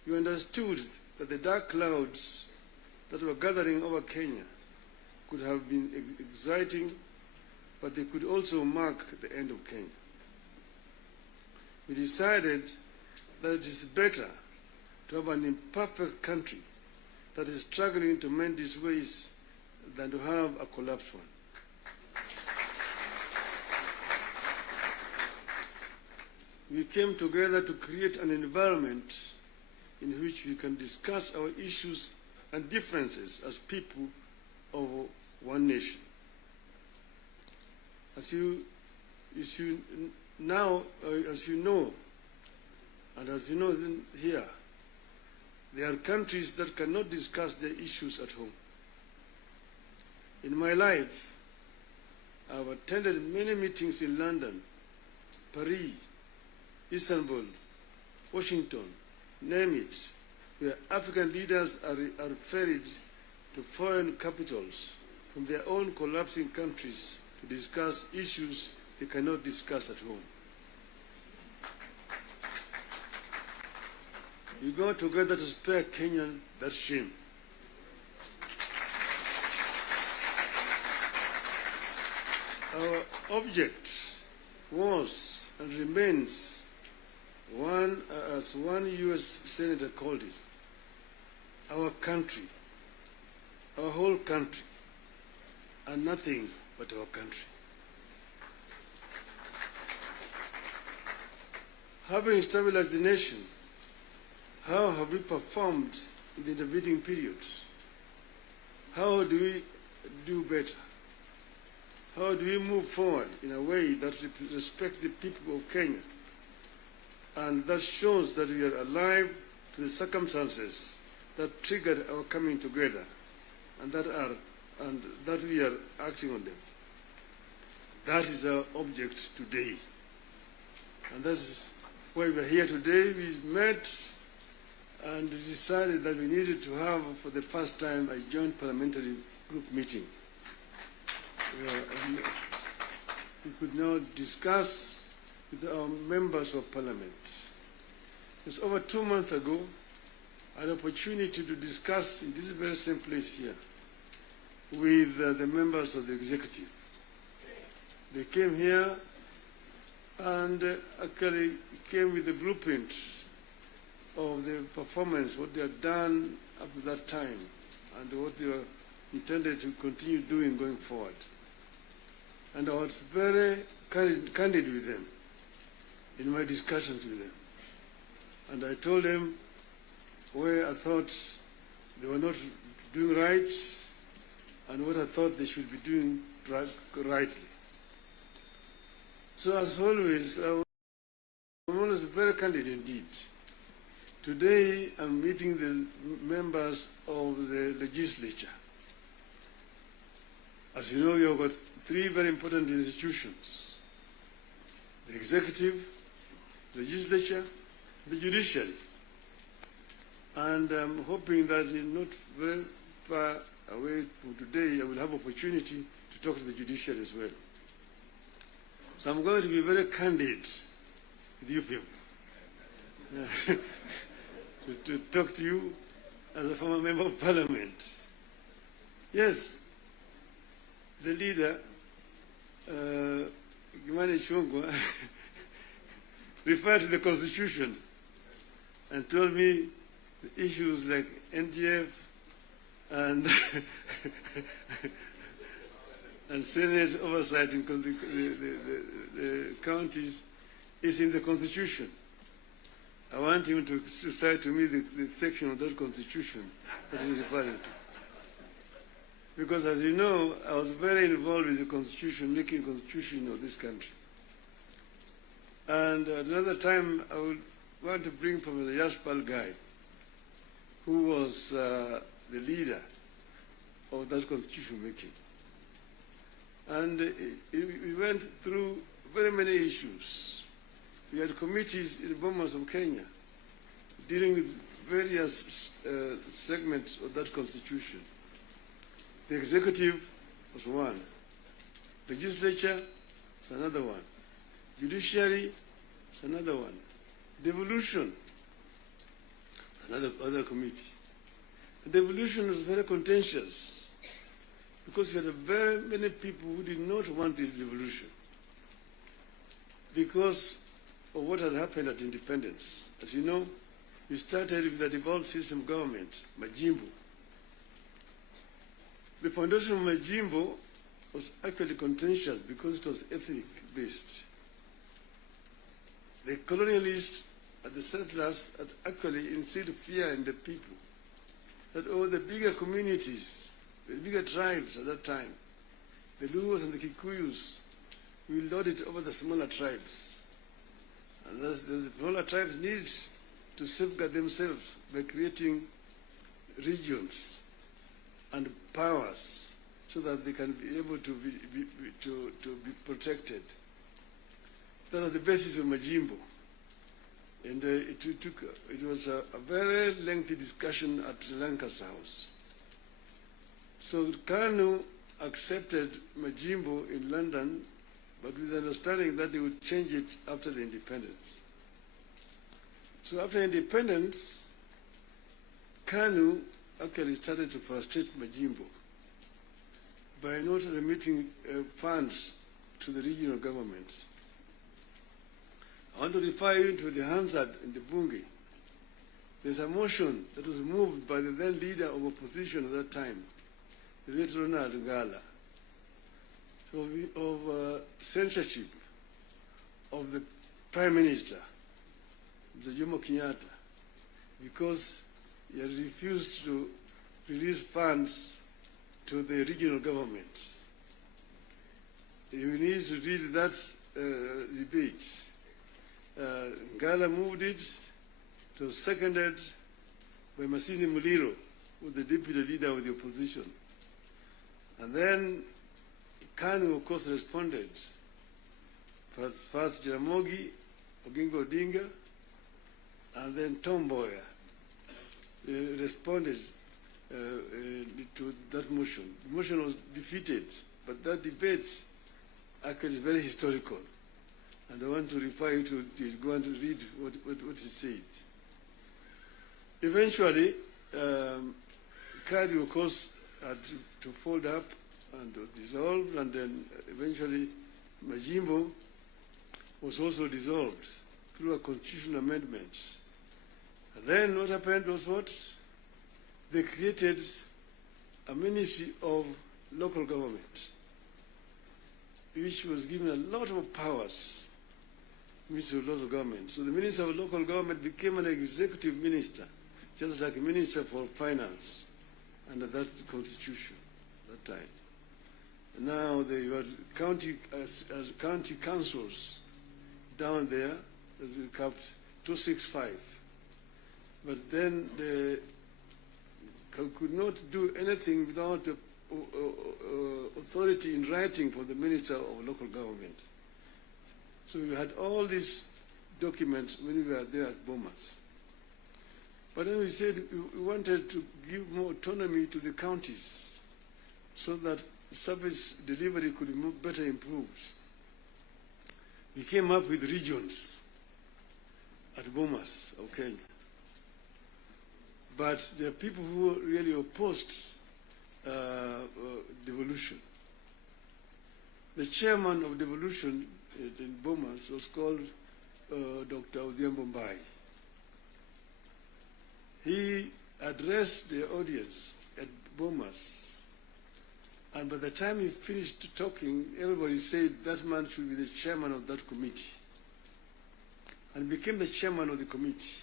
we understood that the dark clouds that were gathering over Kenya could have been exciting, but they could also mark the end of Kenya. We decided that it is better to have an imperfect country that is struggling to mend its ways than to have a collapsed one. We came together to create an environment in which we can discuss our issues and differences as people of one nation. As you know, and as you know here, there are countries that cannot discuss their issues at home. In my life, I've attended many meetings in London, Paris, Istanbul, Washington, name it, where African leaders are ferried to foreign capitals from their own collapsing countries to discuss issues they cannot discuss at home. We go together to spare Kenyan that shame. Our object was and remains one, as one U.S. Senator called it, our country, our whole country, and nothing but our country. Having stabilized the nation, how have we performed in the intervening periods? How do we do better? How do we move forward in a way that respects the people of Kenya and that shows that we are alive to the circumstances that triggered our coming together and that we are acting on them? That is our object today. And that's why we are here today. We met and decided that we needed to have, for the first time, a joint parliamentary group meeting. We could now discuss with our members of parliament. Just over 2 months ago, I had an opportunity to discuss in this very same place here with the members of the executive. They came here and actually came with the blueprint of the performance, what they had done up to that time, and what they were intended to continue doing going forward. And I was very candid with them in my discussions with them. And I told them where I thought they were not doing right and what I thought they should be doing rightly. So as always, I'm always very candid indeed Today I'm meeting the members of the legislature. As you know, we have got three very important institutions: the executive, legislature, the judiciary. And I'm hoping that in not very far away from today, I will have opportunity to talk to the judiciary as well. So I'm going to be very candid with you people. to talk to you as a former member of parliament. Yes, the leader, Gimani Chungwa, referred to the constitution and told me the issues like NGF and and Senate oversight in the counties is in the constitution. I want him to cite to me the section of that constitution that he's referring to. Because as you know, I was very involved with the constitution, making constitution of this country. And another time I would want to bring Professor Yashpal Gai, who was the leader of that constitution making. And we went through very many issues. We had committees in the Bomas of Kenya dealing with various segments of that constitution. The executive was one. Legislature is another one. Judiciary is another one. Devolution, other committee. The devolution was very contentious because we had very many people who did not want the devolution because of what had happened at independence. As you know, we started with the devolved system government, Majimbo. The foundation of Majimbo was actually contentious because it was ethnic-based. The colonialists and the settlers had actually instilled fear in the people that all the bigger communities, the bigger tribes at that time, the Luos and the Kikuyus, will lord it over the smaller tribes. And the smaller tribes need to safeguard themselves by creating regions and powers so that they can be able to be protected. That was the basis of Majimbo. And it was a very lengthy discussion at Lancaster House. So KANU accepted Majimbo in London, but with the understanding that they would change it after the independence. So after independence, KANU actually started to frustrate Majimbo by not remitting funds to the regional governments. I want to refer you to the Hansard in the Bunge. There's a motion that was moved by the then leader of opposition at that time, the late Ronald Ngala, of censorship of the Prime Minister, Mr. Jomo Kenyatta, because he had refused to release funds to the regional governments. You need to read that debate. Ngala moved it, it was seconded by Masini Muliro, who was the deputy leader of the opposition. And then KANU, of course, responded. First Jaramogi, Oginga Odinga, and then Tom Mboya responded to that motion. The motion was defeated, but that debate actually is very historical. And I want to refer you to go and read what it said. Eventually, KANU, of course, had to fold up and dissolve, and then eventually Majimbo was also dissolved through a constitutional amendment. And then what happened was what? They created a Ministry of Local Government, which was given a lot of powers, Ministry of Local Government. So the Minister of Local Government became an executive minister, just like a Minister for Finance under that constitution at that time. Now they were county councils down there, that they capped 265. But then they could not do anything without authority in writing for the Minister of Local Government. So we had all these documents when we were there at Bomas. But then we said we wanted to give more autonomy to the counties so that service delivery could be better improved. We came up with regions at Bomas of Kenya. But there are people who really opposed devolution. The chairman of devolution in Bomas was called Dr. Odinga. He addressed the audience at Bomas, and by the time he finished talking, everybody said that man should be the chairman of that committee, and became the chairman of the committee.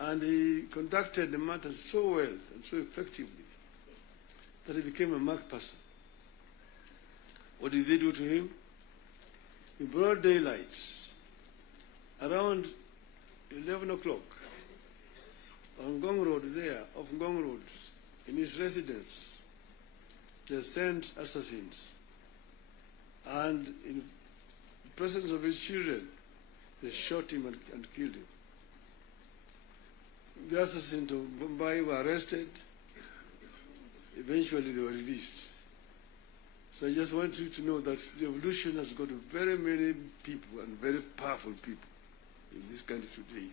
And he conducted the matter so well and so effectively that he became a marked person. What did they do to him? In broad daylight, around 11 o'clock, on Ngong Road there, off Ngong Road, in his residence, they sent assassins. And in the presence of his children, they shot him and killed him. The assassins of Mumbai were arrested. Eventually, they were released. So I just want you to know that the revolution has got very many people and very powerful people in this country today.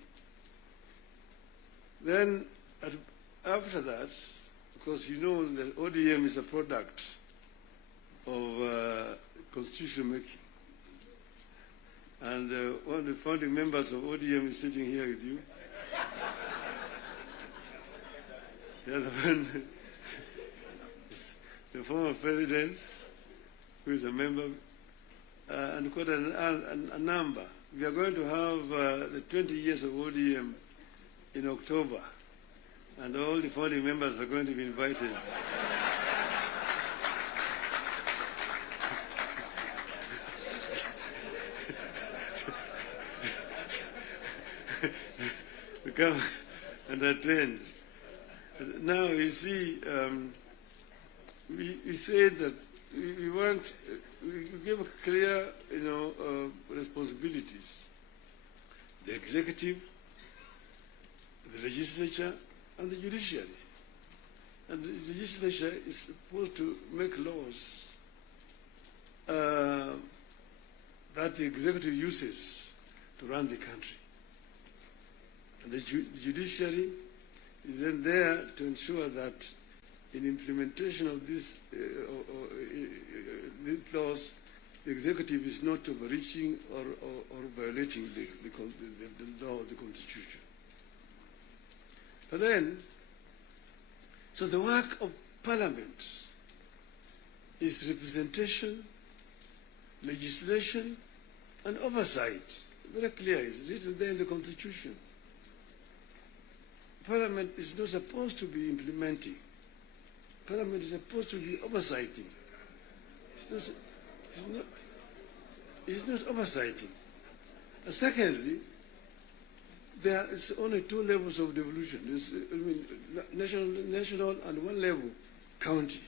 Then, after that, because you know that ODM is a product of constitution making. And one of the founding members of ODM is sitting here with you. The other one is the former president, who is a member, and quite a number. We are going to have the 20 years of ODM in October, and all the founding members are going to be invited. to come and attend. Now, you see, we said that we want, we give clear, responsibilities. The executive, the legislature, and the judiciary. And the legislature is supposed to make laws that the executive uses to run the country. And the judiciary is then there to ensure that in implementation of these laws, the executive is not overreaching or violating the law of the Constitution. But then, so the work of Parliament is representation, legislation, and oversight. Very clear, it's written there in the Constitution. Parliament is not supposed to be implementing. Parliament is supposed to be oversighting. It's not oversighting. And secondly, there is only two levels of devolution. There's, national and one level, county.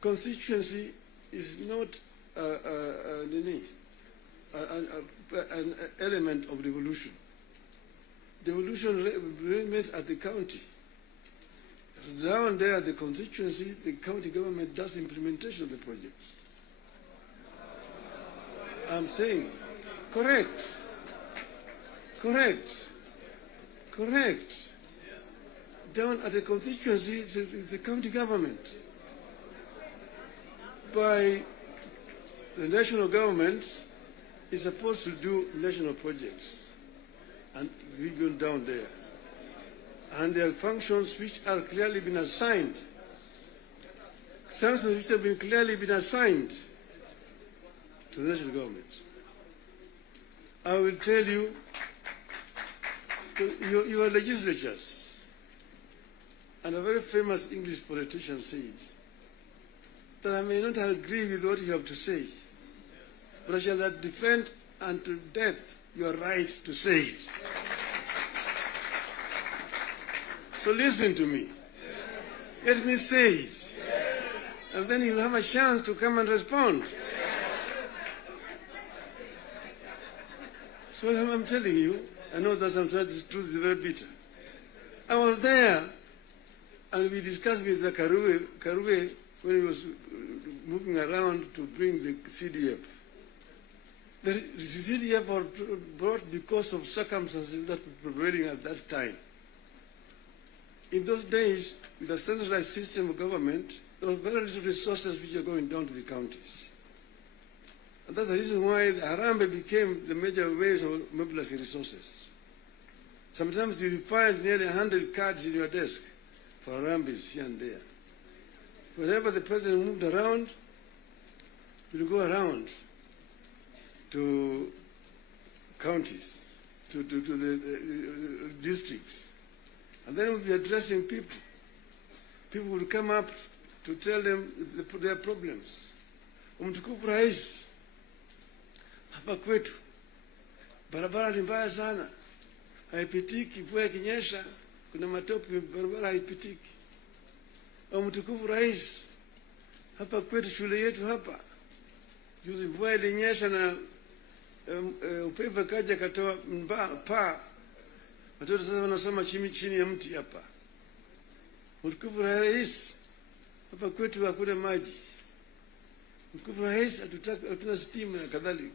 Constituency is not an element of devolution. Devolution remains at the county. Down there, the constituency, the county government does implementation of the projects. I'm saying, correct. Down at the constituency, it's the county government. By the national government is supposed to do national projects, and we go down there. And there are functions which are clearly been assigned. Functions which have been clearly been assigned to the national government. I will tell you, your legislatures, and a very famous English politician said that I may not agree with what you have to say, but I shall not defend unto death your right to say it. So listen to me. Let me say it. And then you'll have a chance to come and respond. So I'm telling you, I know that sometimes the truth is very bitter. I was there, and we discussed with the Karue when he was moving around to bring the CDF. The CDF was brought because of circumstances that were prevailing at that time. In those days, with the centralized system of government, there were very little resources which are going down to the counties. And that's the reason why the Harambee became the major ways of mobilizing resources. Sometimes you find nearly 100 cards in your desk for Harambees here and there. Whenever the president moved around, you'll go around to counties, to the districts, and then we'll be addressing people. People will come up to tell them their problems. Mtukufu Rais, hapa kwetu barabara ni mbaya sana, haipitiki, mvua ikinyesha kuna matope, barabara haipitiki. Mtukufu Rais, hapa kwetu shule yetu hapa, juzi mvua ilinyesha na upepo kaja katoa paa, watoto sasa wanasoma chini ya mti hapa. Mtukufu Rais, hapa kwetu hakuna maji. Mtukufu Rais, hatuna stima na kadhalika.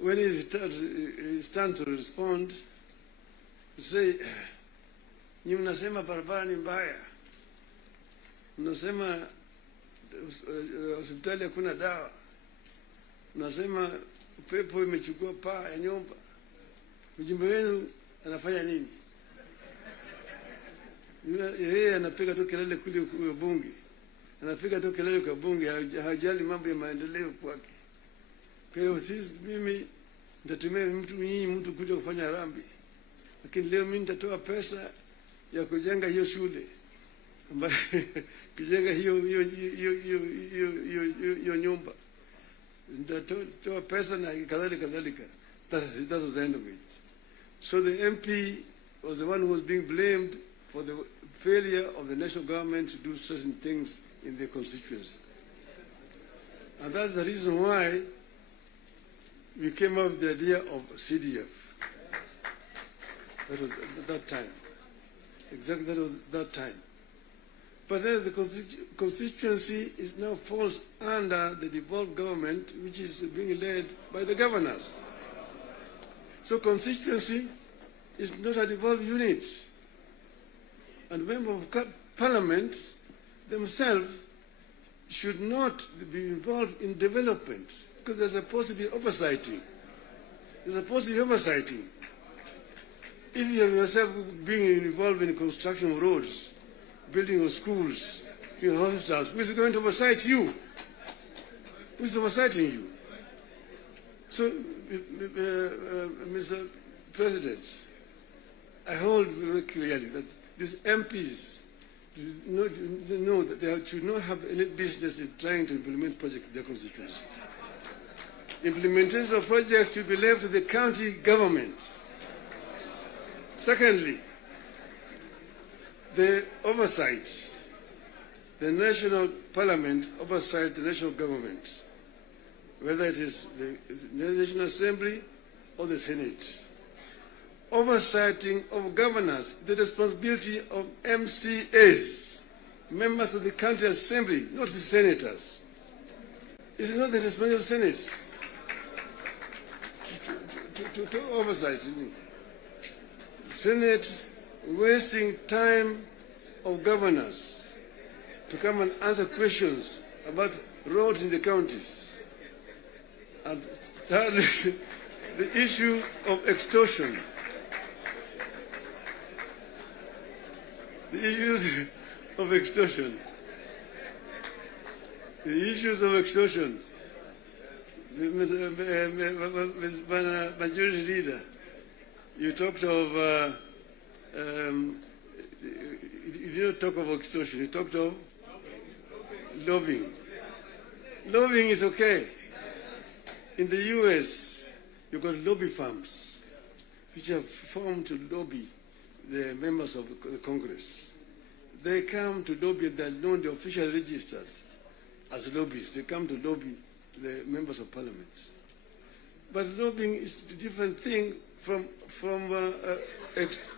When it's time to respond, to say, nyinyi mnasema barabara ni mbaya, mnasema hospitali hakuna dawa, mnasema upepo imechukua paa ya nyumba, mjumbe wenu anafanya nini? Yeye anapiga tu kelele kule kwa bunge, anapiga tu kelele kwa bunge, hajali mambo ya maendeleo kwake. Kwa hiyo mimi nitatumia mtu kuja kufanya harambee, lakini leo mimi nitatoa pesa ya kujenga hiyo shule, kujenga hiyo nyumba, nitatoa pesa na kadhalika. That was the end of it. So the MP was the one who was being blamed for the failure of the national government to do certain things in their constituency. And that's the reason why we came up with the idea of CDF. That was that time. Exactly that was that time. But then the constituency is now falls under the devolved government, which is being led by the governors. So constituency is not a devolved unit. And members of parliament themselves should not be involved in development, because there's supposed to be oversighting. There's supposed to be oversighting. If you have yourself being involved in construction of roads, building of schools, hospitals, who is going to oversight you? Who is oversighting you? So, Mr. President, I hold very clearly that these MPs know that they should not have any business in trying to implement projects in their constituency. Implementation of projects should be left to the county government. Secondly, the oversight, the national parliament oversight the national government, whether it is the National Assembly or the Senate. Oversighting of governors, the responsibility of MCAs, members of the county assembly, not the senators. It's not the responsibility of the Senate to oversight. Senate wasting time of governors to come and answer questions about roads in the counties. And thirdly, the issue of extortion. The issues of extortion. The issues of extortion. Majority Leader, you talked of, you didn't talk of extortion, you talked of lobbying. Lobbying is okay. In the US, you've got lobby firms which have formed to lobby the members of the Congress. They come to lobby, they're known, they're officially registered as lobbyists. They come to lobby the members of parliament. But lobbying is a different thing from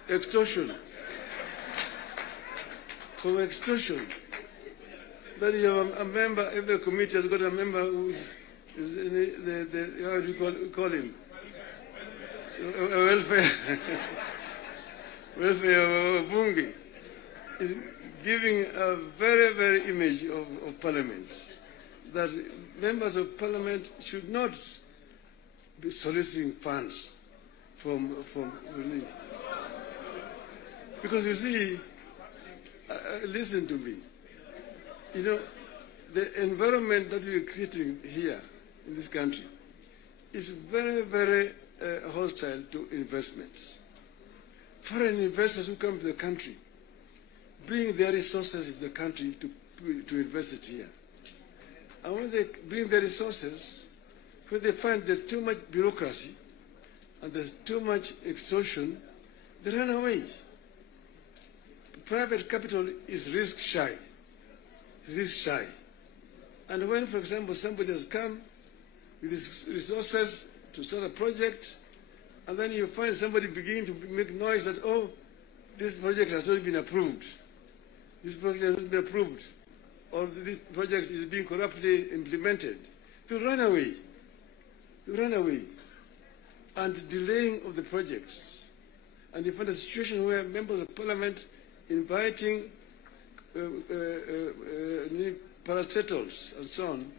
extortion. From extortion. That you have a member, every committee has got a member who is how do you call him? A welfare, welfare bungi is giving a very, very image of Parliament, that members of Parliament should not be soliciting funds from because you see, listen to me, you know, the environment that we are creating here in this country is very, very hostile to investments. Foreign investors who come to the country bring their resources in the country to invest it here. And when they bring their resources, when they find there's too much bureaucracy and there's too much extortion, they run away. Private capital is risk shy. And when, for example, somebody has come with his resources to start a project, and then you find somebody beginning to make noise that, oh, this project has not been approved. This project has not been approved. Or this project is being corruptly implemented. You run away. You run away. And delaying of the projects. And you find a situation where members of parliament inviting parastatals and so on,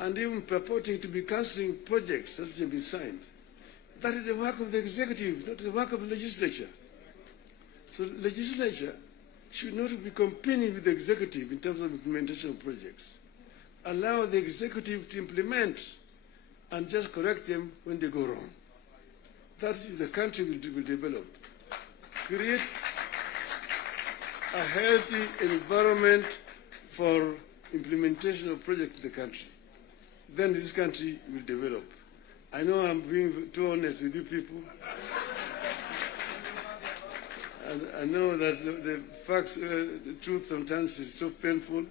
and even purporting to be cancelling projects that have been signed. That is the work of the executive, not the work of the legislature. So the legislature should not be competing with the executive in terms of implementation of projects. Allow the executive to implement and just correct them when they go wrong. That's the country will develop. Create a healthy environment for implementation of projects in the country. Then this country will develop. I know I'm being too honest with you people. And I know that the facts, the truth sometimes is so painful,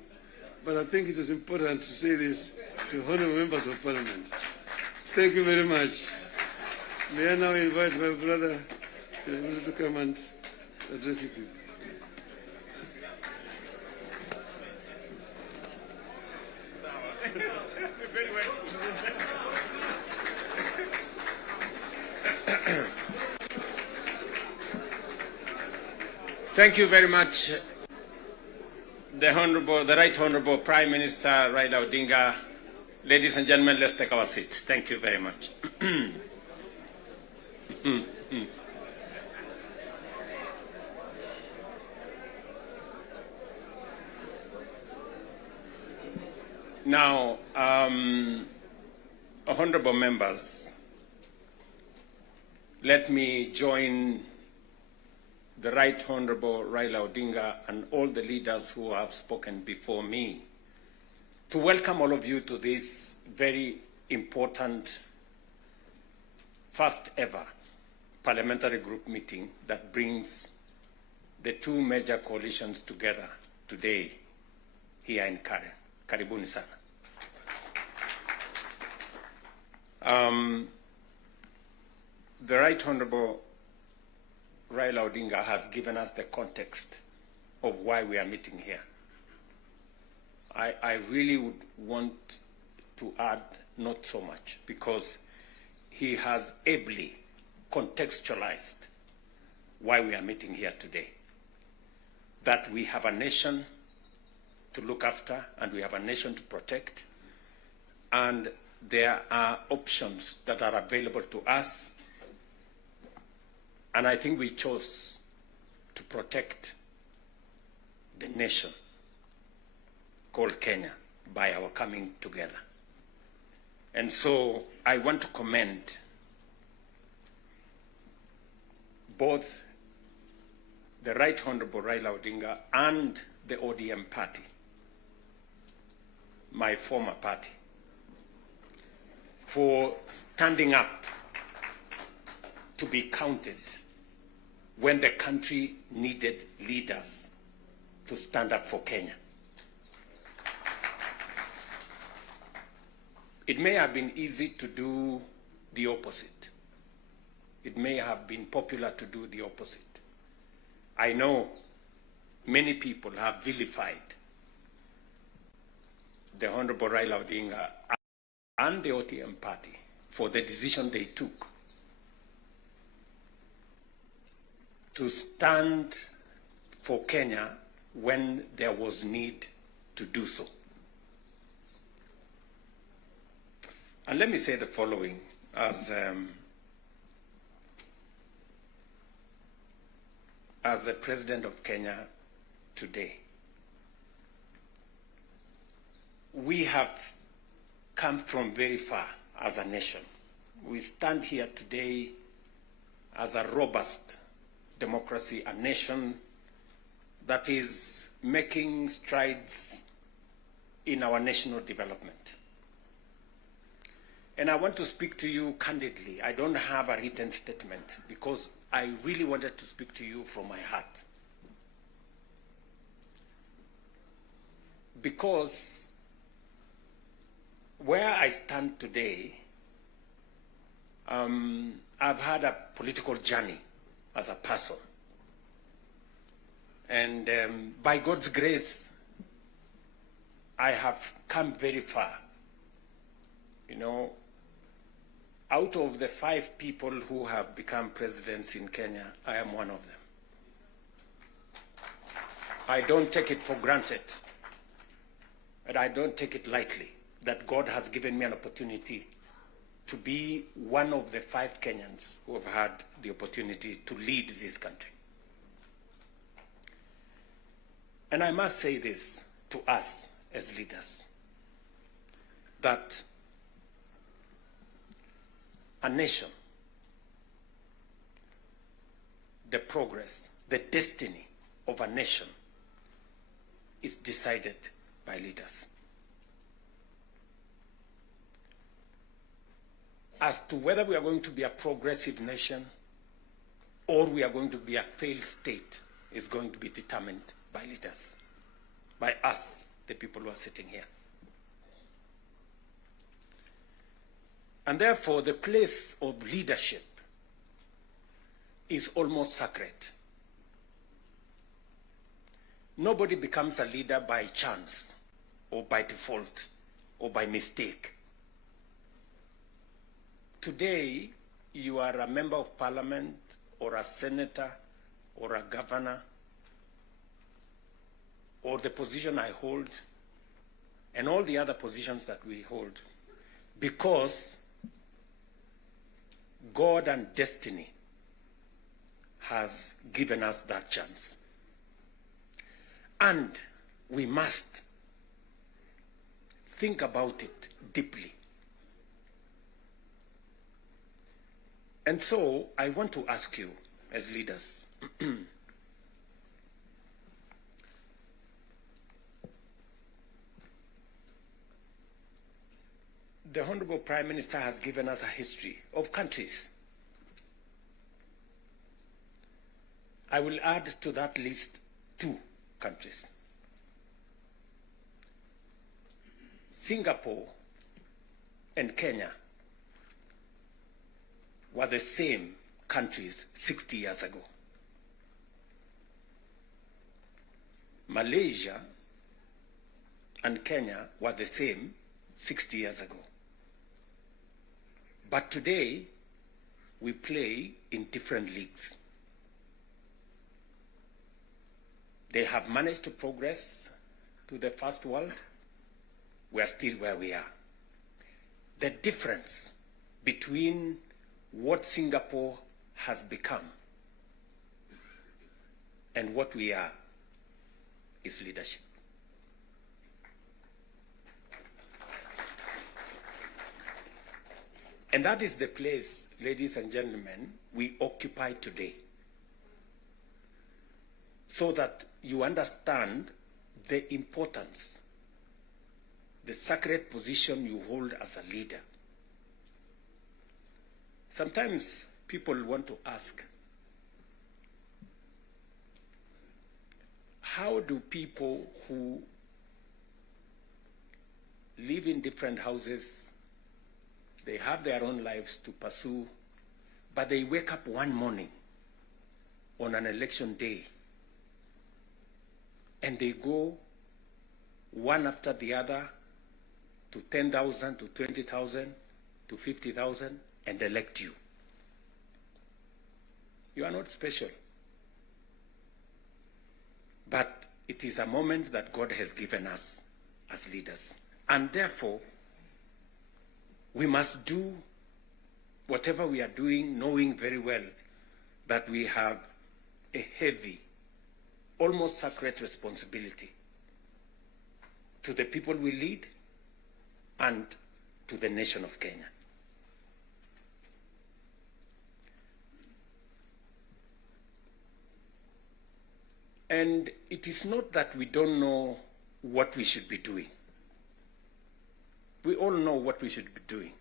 but I think it is important to say this to honourable members of parliament. Thank you very much. May I now invite my brother to come and address you people. Thank you very much, the Right Honourable Prime Minister Raila Odinga. Ladies and gentlemen, let's take our seats. Thank you very much. Now, honourable members, let me join the Right Honourable Raila Odinga and all the leaders who have spoken before me to welcome all of you to this very important first ever parliamentary group meeting that brings the two major coalitions together today here in Karen. Karibuni sana. The Right Honourable Raila Odinga has given us the context of why we are meeting here. I really would want to add not so much, because he has ably contextualized why we are meeting here today. That we have a nation to look after and we have a nation to protect, and there are options that are available to us, and I think we chose to protect the nation called Kenya by our coming together. And so I want to commend both the Right Honourable Raila Odinga and the ODM party, my former party, for standing up to be counted when the country needed leaders to stand up for Kenya. It may have been easy to do the opposite. It may have been popular to do the opposite. I know many people have vilified the Honorable Raila Odinga and the ODM party for the decision they took to stand for Kenya when there was need to do so. And let me say the following as the President of Kenya today. We have come from very far as a nation. We stand here today as a robust democracy, a nation that is making strides in our national development. And I want to speak to you candidly. I don't have a written statement because I really wanted to speak to you from my heart. Because where I stand today, I've had a political journey as a person. And by God's grace, I have come very far. You know, out of the 5 people who have become presidents in Kenya, I am one of them. I don't take it for granted, and I don't take it lightly that God has given me an opportunity to be one of the 5 Kenyans who have had the opportunity to lead this country. And I must say this to us as leaders, that a nation, the progress, the destiny of a nation is decided by leaders. As to whether we are going to be a progressive nation or we are going to be a failed state is going to be determined by leaders, by us, the people who are sitting here. And therefore, the place of leadership is almost sacred. Nobody becomes a leader by chance or by default or by mistake. Today, you are a member of parliament or a senator or a governor or the position I hold and all the other positions that we hold because God and destiny has given us that chance. And we must think about it deeply. And so I want to ask you as leaders, the Honorable Prime Minister has given us a history of countries. I will add to that list 2 countries. Singapore and Kenya were the same countries 60 years ago. Malaysia and Kenya were the same 60 years ago. But today, we play in different leagues. They have managed to progress to the first world. We are still where we are. The difference between what Singapore has become and what we are is leadership. And that is the place, ladies and gentlemen, we occupy today. So that you understand the importance, the sacred position you hold as a leader. Sometimes people want to ask, how do people who live in different houses, they have their own lives to pursue, but they wake up one morning on an election day and they go one after the other to 10,000, to 20,000, to 50,000 and elect you? You are not special. But it is a moment that God has given us as leaders. And therefore, we must do whatever we are doing, knowing very well that we have a heavy, almost sacred responsibility to the people we lead and to the nation of Kenya. And it is not that we don't know what we should be doing. We all know what we should be doing.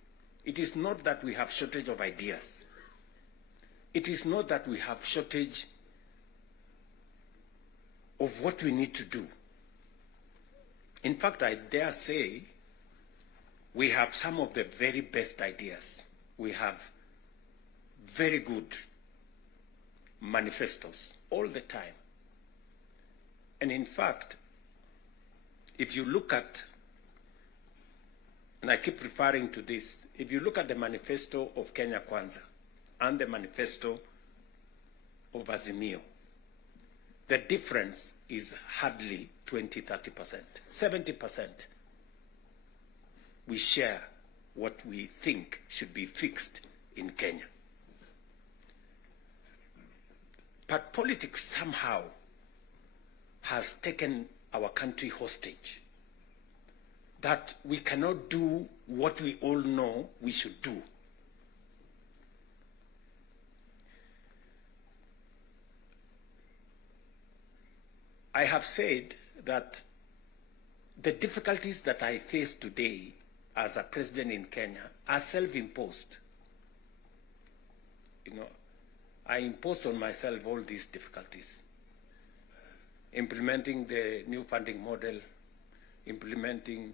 It is not that we have shortage of ideas. It is not that we have shortage of what we need to do. In fact, I dare say we have some of the very best ideas. We have very good manifestos all the time. And in fact, if you look at, and I keep referring to this, if you look at the manifesto of Kenya Kwanza and the manifesto of Azimio, the difference is hardly 20-30%. 70% we share what we think should be fixed in Kenya. But politics somehow has taken our country hostage, that we cannot do what we all know we should do. I have said that the difficulties that I face today as a president in Kenya are self-imposed. You know, I imposed on myself all these difficulties. Implementing the new funding model, implementing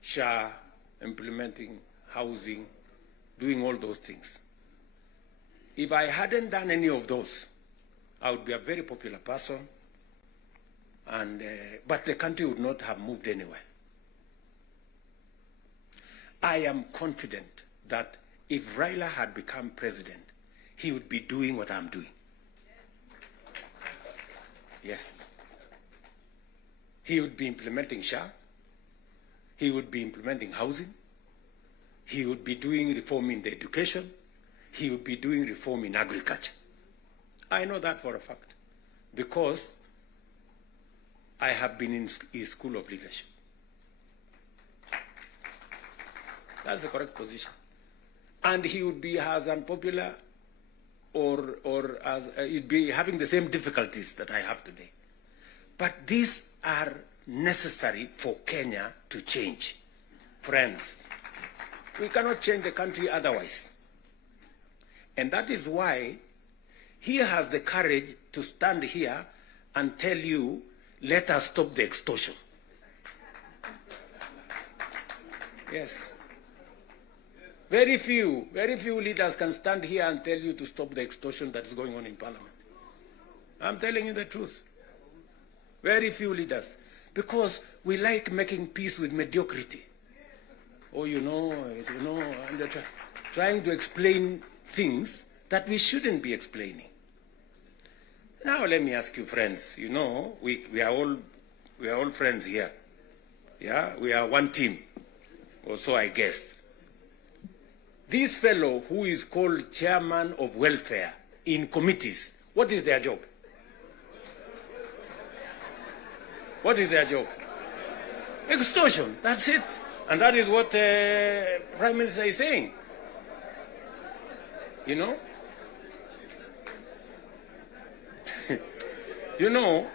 SHA, implementing housing, doing all those things. If I hadn't done any of those, I would be a very popular person, and but the country would not have moved anywhere. I am confident that if Raila had become president, he would be doing what I'm doing. Yes. He would be implementing SHA. He would be implementing housing. He would be doing reform in the education. He would be doing reform in agriculture. I know that for a fact because I have been in his school of leadership. That's the correct position. And he would be as unpopular or as he'd be having the same difficulties that I have today. But these are necessary for Kenya to change. Friends, we cannot change the country otherwise. And that is why he has the courage to stand here and tell you, let us stop the extortion. Yes. Very few leaders can stand here and tell you to stop the extortion that is going on in Parliament. I'm telling you the truth. Very few leaders. Because we like making peace with mediocrity. Oh, you know, and they're trying to explain things that we shouldn't be explaining. Now let me ask you, friends, you know, we are all friends here. Yeah, we are one team, or so I guess. This fellow who is called chairman of welfare in committees, what is their job? What is their job? Extortion, that's it. And that is what Prime Minister is saying. You know? You know,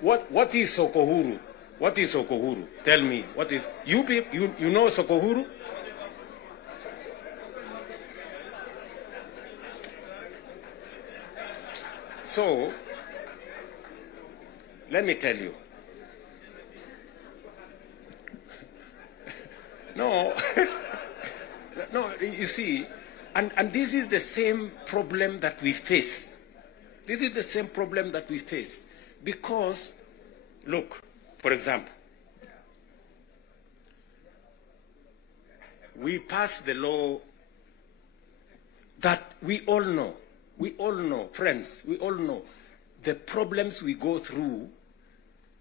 what is Sokohuru? What is Sokohuru? Tell me, what is, you know Sokohuru? So, let me tell you. No, no, you see, and this is the same problem that we face. This is the same problem that we face. Because, look, for example, we passed the law that we all know, friends, we all know the problems we go through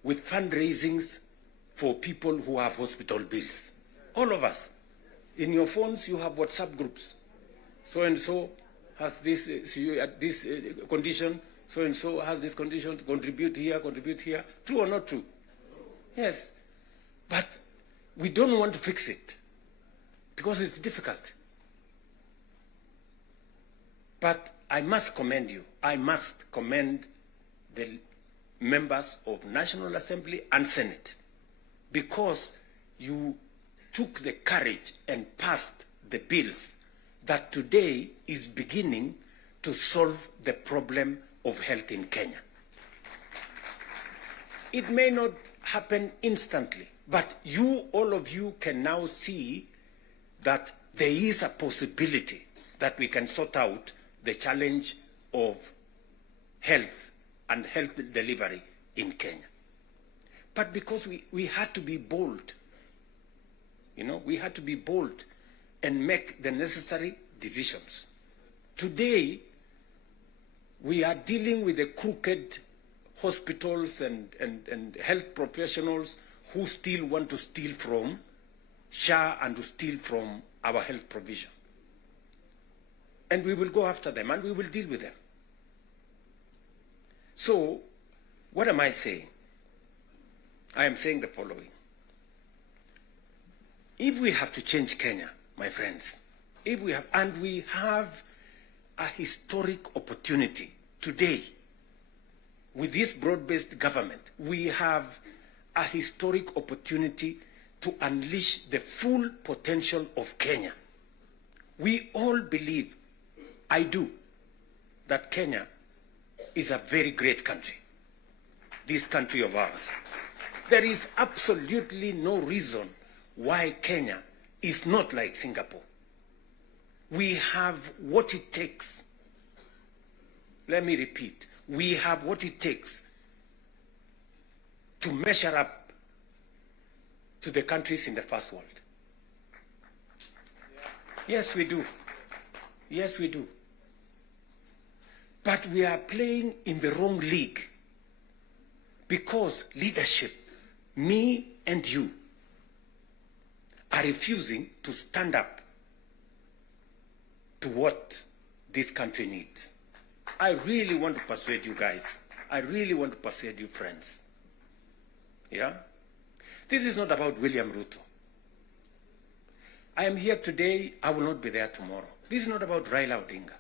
with fundraisings for people who have hospital bills. All of us. In your phones, you have WhatsApp groups. So-and-so has this, this condition, so-and-so has this condition, contribute here. True or not true? Yes. But we don't want to fix it because it's difficult. But I must commend you. I must commend the members of National Assembly and Senate, because you took the courage and passed the bills that today is beginning to solve the problem of health in Kenya. It may not happen instantly, but you, all of you, can now see that there is a possibility that we can sort out the challenge of health and health delivery in Kenya. But because we had to be bold, we had to be bold and make the necessary decisions. Today, we are dealing with the crooked hospitals and health professionals who still want to steal from SHA and to steal from our health provision. And we will go after them and we will deal with them. So, what am I saying? I am saying the following. If we have to change Kenya, my friends, we have a historic opportunity today with this broad-based government, we have a historic opportunity to unleash the full potential of Kenya. We all believe, I do, that Kenya is a very great country, this country of ours. There is absolutely no reason why Kenya is not like Singapore. We have what it takes. Let me repeat. We have what it takes to measure up to the countries in the first world. Yes, we do. Yes, we do. But we are playing in the wrong league because leadership, me and you, are refusing to stand up to what this country needs. I really want to persuade you guys. I really want to persuade you friends. Yeah? This is not about William Ruto. I am here today, I will not be there tomorrow. This is not about Raila Odinga.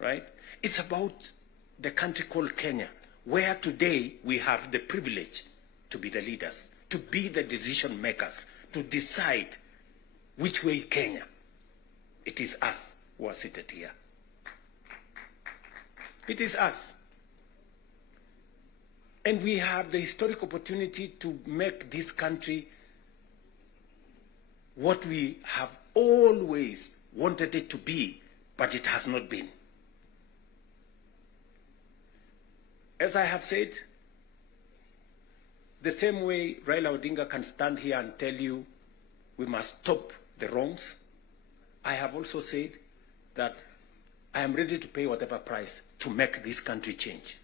Right? It's about the country called Kenya, where today we have the privilege to be the leaders, to be the decision makers, to decide which way Kenya. It is us who are seated here. It is us. And we have the historic opportunity to make this country what we have always wanted it to be, but it has not been. As I have said, the same way Raila Odinga can stand here and tell you we must stop the wrongs, I have also said that I am ready to pay whatever price to make this country change.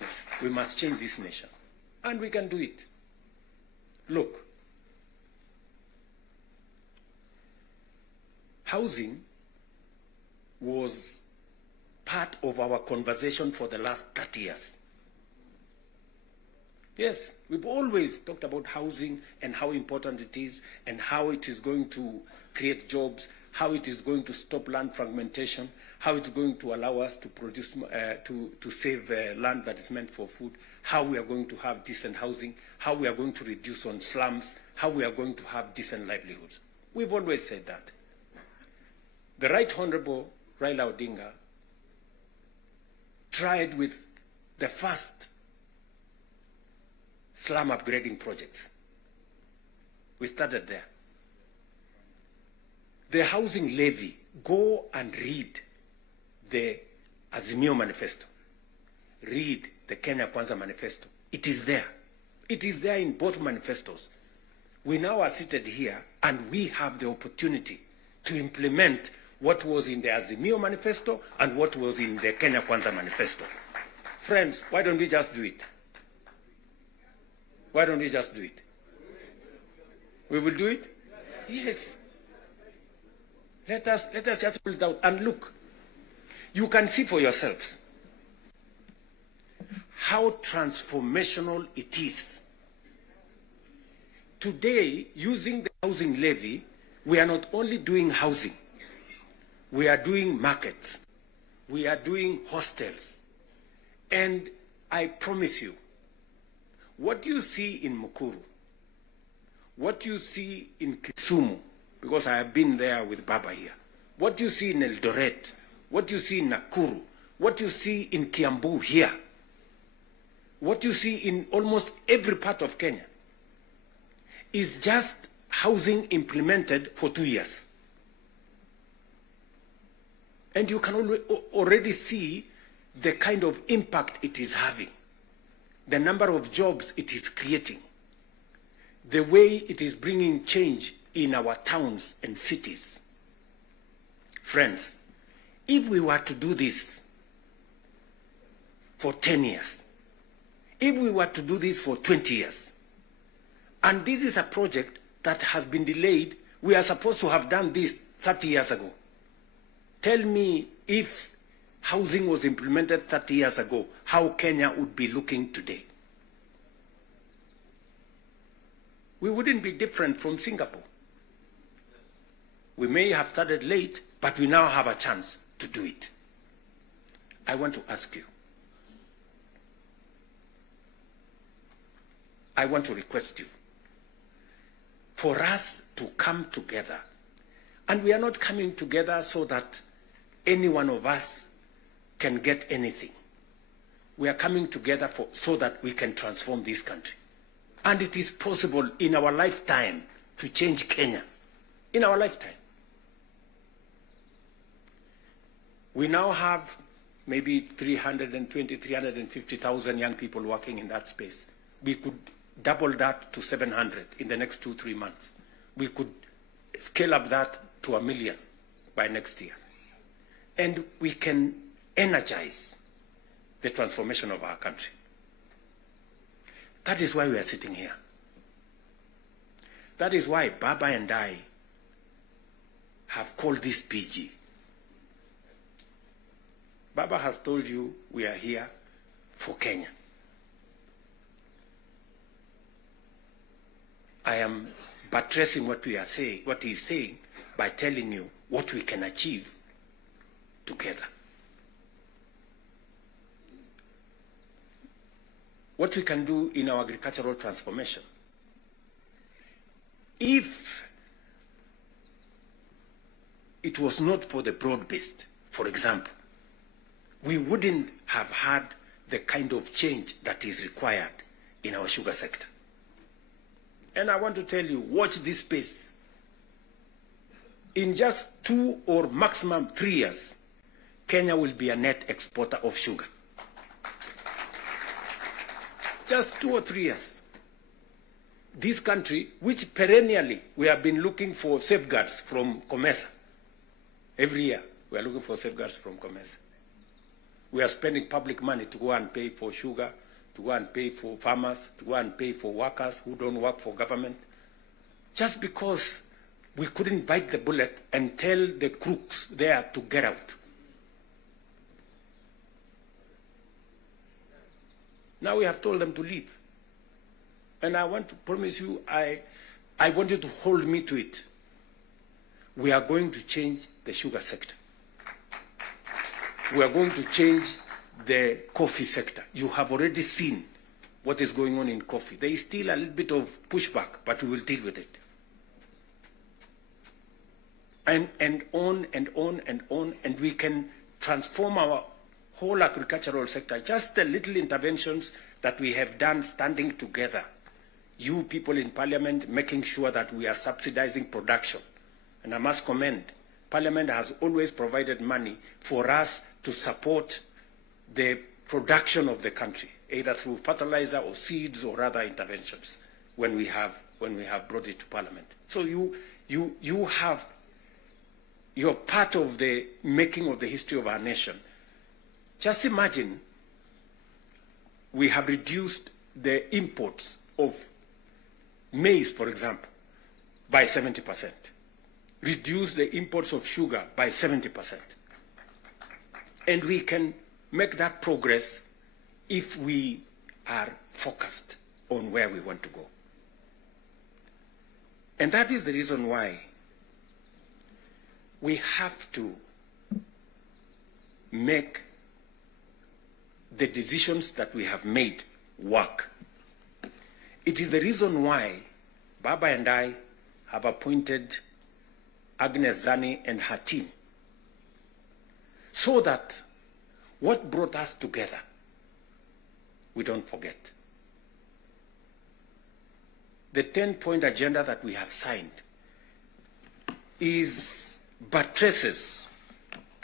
Yes, we must change this nation. And we can do it. Look, housing was part of our conversation for the last 30 years. Yes, we've always talked about housing and how important it is and how it is going to create jobs, how it is going to stop land fragmentation, how it's going to allow us to produce, to save land that is meant for food, how we are going to have decent housing, how we are going to reduce on slums, how we are going to have decent livelihoods. We've always said that. The Right Honorable Raila Odinga tried with the first slum upgrading projects. We started there. The housing levy, go and read the Azimio Manifesto. Read the Kenya Kwanza Manifesto. It is there. It is there in both manifestos. We now are seated here and we have the opportunity to implement what was in the Azimio Manifesto and what was in the Kenya Kwanza Manifesto. Friends, why don't we just do it? Why don't we just do it? We will do it? Yes. Let us just pull it out and look. You can see for yourselves how transformational it is. Today, using the housing levy, we are not only doing housing, we are doing markets, we are doing hostels. And I promise you, what you see in Mukuru, what you see in Kisumu, because I have been there with Baba here, what you see in Eldoret, what you see in Nakuru, what you see in Kiambu here, what you see in almost every part of Kenya, is just housing implemented for 2 years. And you can already see the kind of impact it is having, the number of jobs it is creating, the way it is bringing change in our towns and cities. Friends, if we were to do this for 10 years, if we were to do this for 20 years, and this is a project that has been delayed, we are supposed to have done this 30 years ago. Tell me, if housing was implemented 30 years ago, how Kenya would be looking today. We wouldn't be different from Singapore. We may have started late, but we now have a chance to do it. I want to ask you, I want to request you for us to come together. And we are not coming together so that any one of us can get anything. We are coming together so that we can transform this country. And it is possible in our lifetime to change Kenya. In our lifetime. We now have maybe 320, 350,000 young people working in that space. We could double that to 700 in the next 2-3 months. We could scale up that to 1 million by next year. And we can energize the transformation of our country. That is why we are sitting here. That is why Baba and I have called this PG. Baba has told you we are here for Kenya. I am buttressing what we are saying, what he is saying, by telling you what we can achieve together. What we can do in our agricultural transformation. If it was not for the broad-based, for example, we wouldn't have had the kind of change that is required in our sugar sector. And I want to tell you, watch this space. In just 2 or maximum 3 years, Kenya will be a net exporter of sugar. Just 2 or 3 years. This country, which perennially we have been looking for safeguards from COMESA. Every year, we are looking for safeguards from COMESA. We are spending public money to go and pay for sugar, to go and pay for farmers, to go and pay for workers who don't work for government, just because we couldn't bite the bullet and tell the crooks there to get out. Now we have told them to leave. And I want to promise you, I want you to hold me to it. We are going to change the sugar sector. We are going to change the coffee sector. You have already seen what is going on in coffee. There is still a little bit of pushback, but we will deal with it. And on and on and on, and we can transform our whole agricultural sector, just the little interventions that we have done standing together, you people in Parliament making sure that we are subsidizing production. And I must commend, Parliament has always provided money for us to support the production of the country, either through fertilizer or seeds or other interventions when we have brought it to Parliament. So you're part of the making of the history of our nation. Just imagine we have reduced the imports of maize, for example, by 70%. Reduce the imports of sugar by 70%. And we can make that progress if we are focused on where we want to go. And that is the reason why we have to make the decisions that we have made work. It is the reason why Baba and I have appointed Agnes Zani and her team, so that what brought us together, we don't forget. The 10-point agenda that we have signed buttresses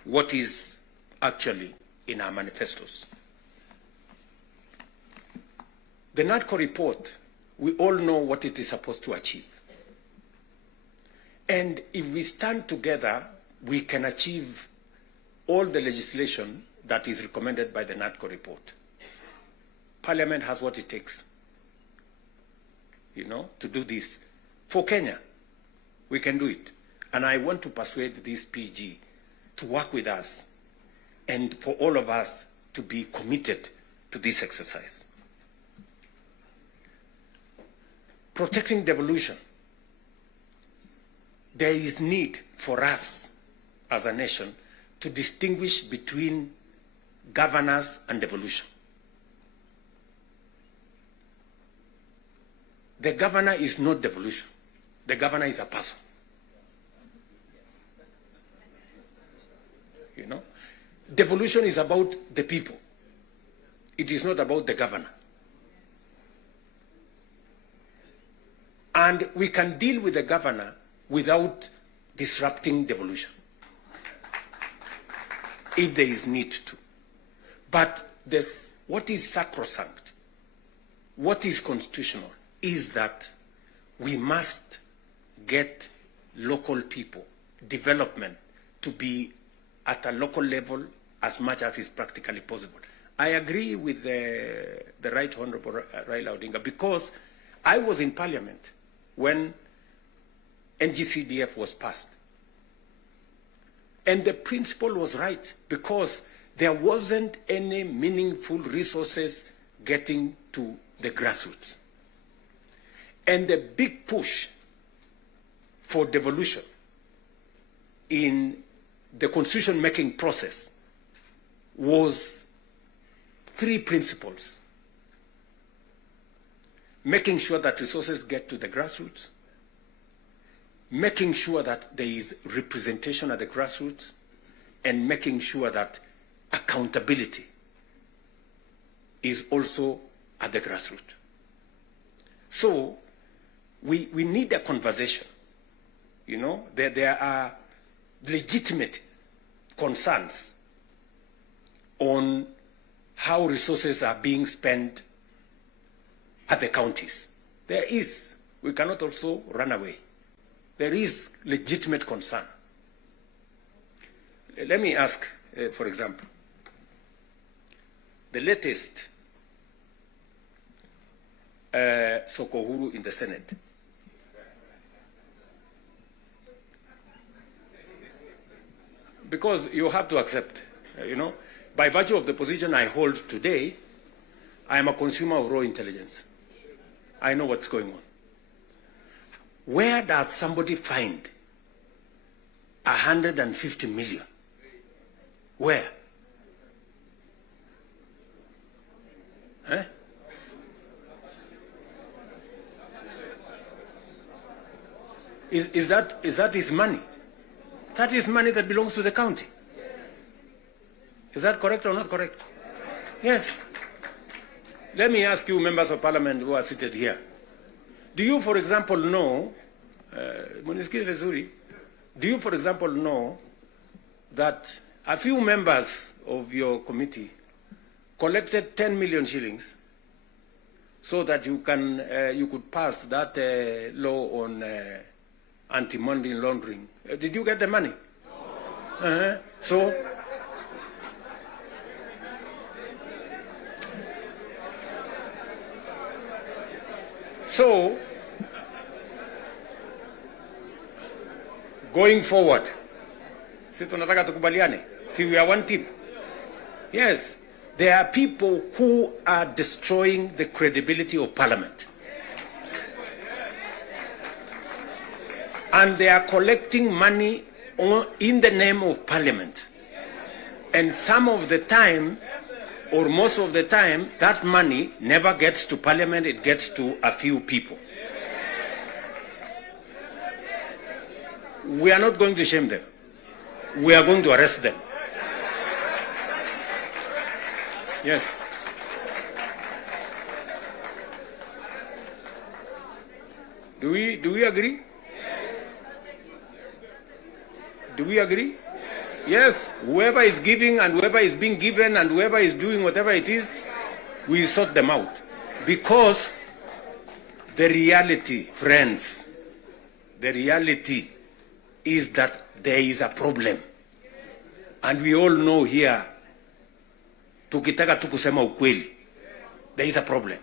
what is actually in our manifestos. The NADCO report, we all know what it is supposed to achieve. And if we stand together, we can achieve all the legislation that is recommended by the NADCO report. Parliament has what it takes, to do this. For Kenya, we can do it. And I want to persuade this PG to work with us and for all of us to be committed to this exercise. Protecting devolution. There is need for us as a nation to distinguish between governance and devolution. The governor is not devolution. The governor is a person. Devolution is about the people. It is not about the governor. And we can deal with the governor without disrupting devolution, if there is need to. But what is sacrosanct, what is constitutional, is that we must get local people, development, to be at a local level as much as is practically possible. I agree with the Right Honorable Raila Odinga, because I was in Parliament when NGCDF was passed. And the principle was right, because there wasn't any meaningful resources getting to the grassroots. And the big push for devolution in the constitution-making process was 3 principles: making sure that resources get to the grassroots, making sure that there is representation at the grassroots, and making sure that accountability is also at the grassroots. So we need a conversation. There are legitimate concerns on how resources are being spent at the counties. There is. We cannot also run away. There is legitimate concern. Let me ask, for example, the latest Sokohuru in the Senate. Because you have to accept, by virtue of the position I hold today, I am a consumer of raw intelligence. I know what's going on. Where does somebody find 150 million? Where? Is that his money? That is money that belongs to the county. Is that correct or not correct? Yes. Let me ask you, members of parliament who are seated here. Do you, for example, know, do you, for example, know that a few members of your committee collected 10 million shillings so that you could pass that law on anti-money laundering? Did you get the money? No. So, going forward, si tunataka tukubaliane, si we are one team. Yes, there are people who are destroying the credibility of Parliament. And they are collecting money in the name of Parliament. And some of the time, or most of the time, that money never gets to Parliament, it gets to a few people. We are not going to shame them. We are going to arrest them. Yes. Do we agree? Do we agree? Yes, whoever is giving and whoever is being given and whoever is doing whatever it is, we sort them out. Because the reality, friends, the reality is that there is a problem. And we all know here, tukitaka tukusema ukweli, there is a problem.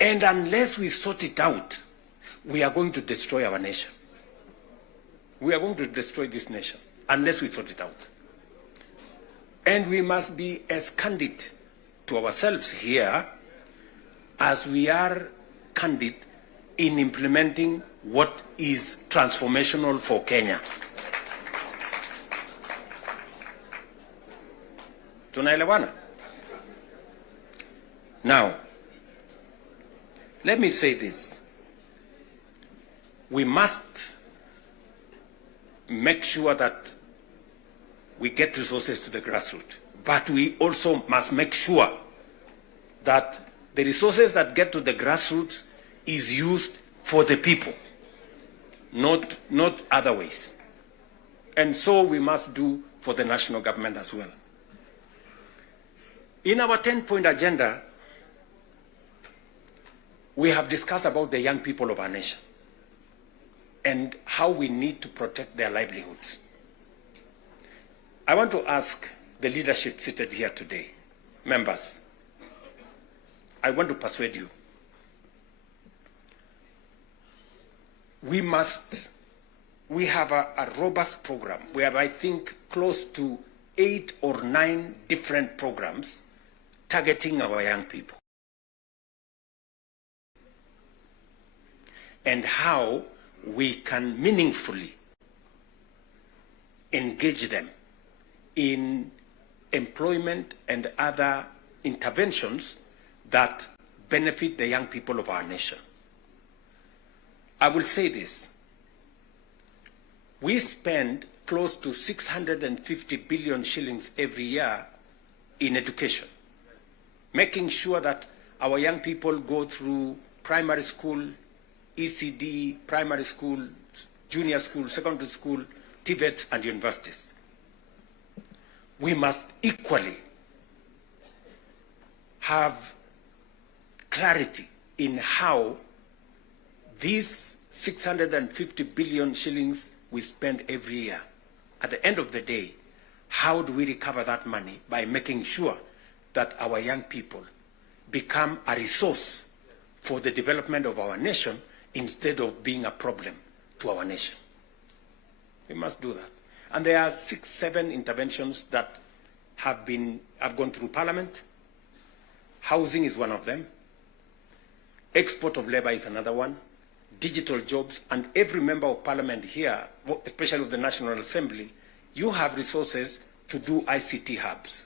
And unless we sort it out, we are going to destroy our nation. We are going to destroy this nation unless we sort it out. And we must be as candid to ourselves here as we are candid in implementing what is transformational for Kenya. Tunaelewana? Now, let me say this. We must make sure that we get resources to the grassroots. But we also must make sure that the resources that get to the grassroots is used for the people, not other ways. And so we must do for the national government as well. In our 10-point agenda, we have discussed about the young people of our nation and how we need to protect their livelihoods. I want to ask the leadership seated here today, members, I want to persuade you. We have a robust program. We have, I think, close to 8 or 9 different programs targeting our young people. And how we can meaningfully engage them in employment and other interventions that benefit the young people of our nation. I will say this. We spend close to 650 billion shillings every year in education, making sure that our young people go through primary school, ECD, primary school, junior school, secondary school, TVETs, and universities. We must equally have clarity in how these 650 billion shillings we spend every year, at the end of the day, how do we recover that money by making sure that our young people become a resource for the development of our nation instead of being a problem to our nation? We must do that. And there are 6, 7 interventions that have gone through Parliament. Housing is one of them. Export of labor is another one. Digital jobs, and every member of Parliament here, especially of the National Assembly, you have resources to do ICT hubs.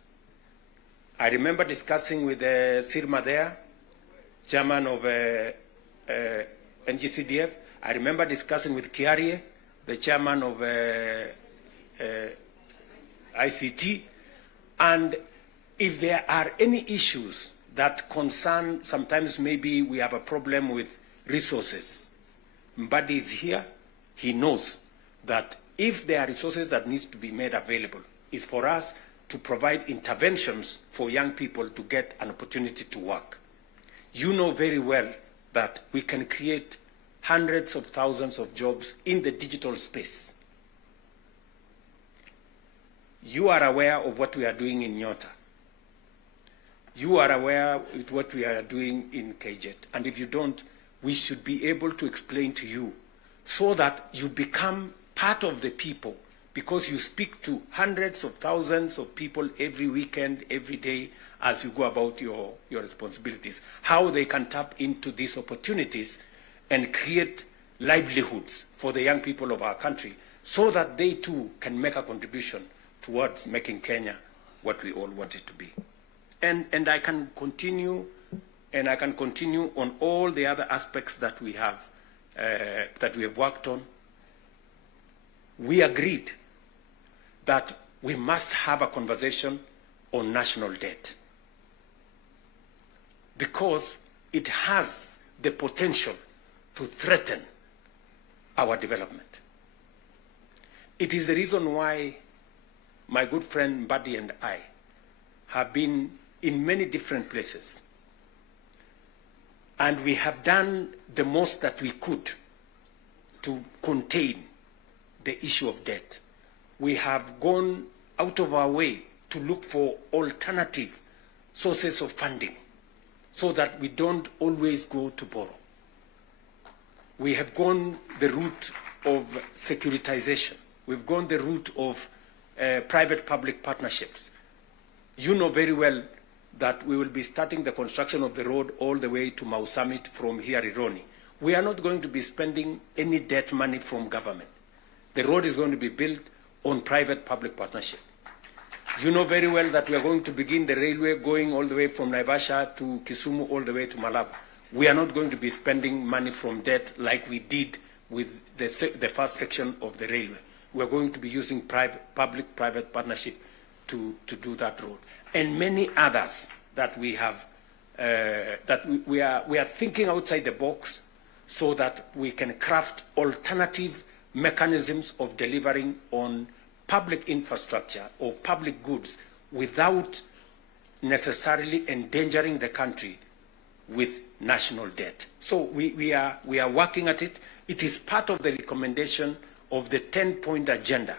I remember discussing with Sirma there, chairman of NGCDF. I remember discussing with Kiarie, the chairman of ICT, And if there are any issues that concern, sometimes maybe we have a problem with resources, Mbadi is here. He knows that if there are resources that needs to be made available, is for us to provide interventions for young people to get an opportunity to work. You know very well that we can create hundreds of thousands of jobs in the digital space. You are aware of what we are doing in Nyota. You are aware of what we are doing in KJet. And if you don't, we should be able to explain to you so that you become part of the people, because you speak to hundreds of thousands of people every weekend, every day, as you go about your responsibilities, how they can tap into these opportunities and create livelihoods for the young people of our country so that they too can make a contribution towards making Kenya what we all want it to be. And I can continue, and I can continue on all the other aspects that we have worked on. We agreed that we must have a conversation on national debt because it has the potential to threaten our development. It is the reason why my good friend Mbadi and I have been in many different places, and we have done the most that we could to contain the issue of debt. We have gone out of our way to look for alternative sources of funding so that we don't always go to borrow. We have gone the route of securitization. We've gone the route of private-public partnerships. You know very well that we will be starting the construction of the road all the way to Mau Summit from here, Ironi. We are not going to be spending any debt money from government. The road is going to be built on private-public partnership. You know very well that we are going to begin the railway going all the way from Naivasha to Kisumu all the way to Malaba. We are not going to be spending money from debt like we did with the first section of the railway. We are going to be using public-private partnership to do that road. And many others that we have, we are thinking outside the box so that we can craft alternative mechanisms of delivering on public infrastructure or public goods without necessarily endangering the country with national debt. So we are working at it. It is part of the recommendation of the 10-point agenda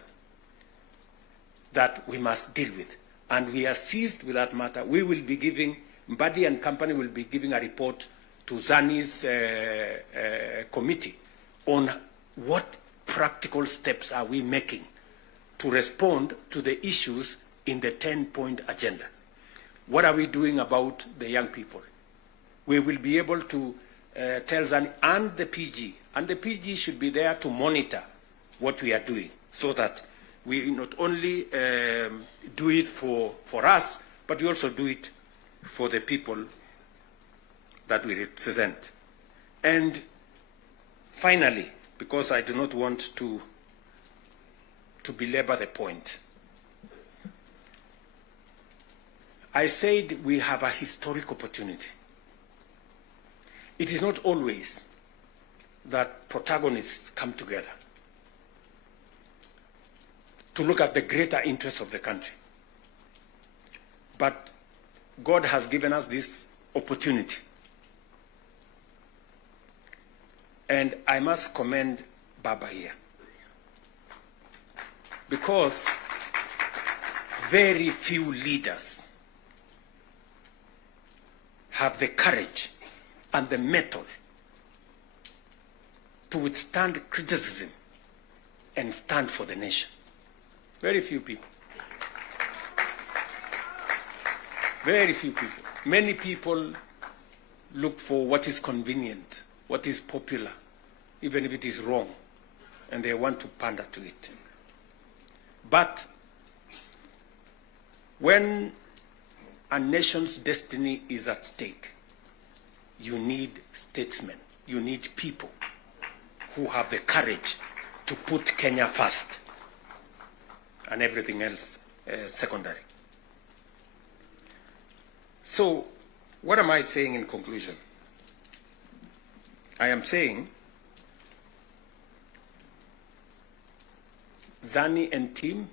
that we must deal with. And we are seized with that matter. We will be giving, Mbadi and company will be giving a report to Zani's committee on what practical steps are we making to respond to the issues in the 10-point agenda. What are we doing about the young people? We will be able to tell Zani and the PG should be there to monitor what we are doing so that we not only do it for us, but we also do it for the people that we represent. And finally, because I do not want to belabor the point, I said we have a historic opportunity. It is not always that protagonists come together to look at the greater interests of the country. But God has given us this opportunity. And I must commend Baba here, because very few leaders have the courage and the mettle to withstand criticism and stand for the nation. Very few people. Very few people. Many people look for what is convenient, what is popular, even if it is wrong, and they want to pander to it. But when a nation's destiny is at stake, you need statesmen, you need people who have the courage to put Kenya first and everything else secondary. So, what am I saying in conclusion? I am saying Zani and team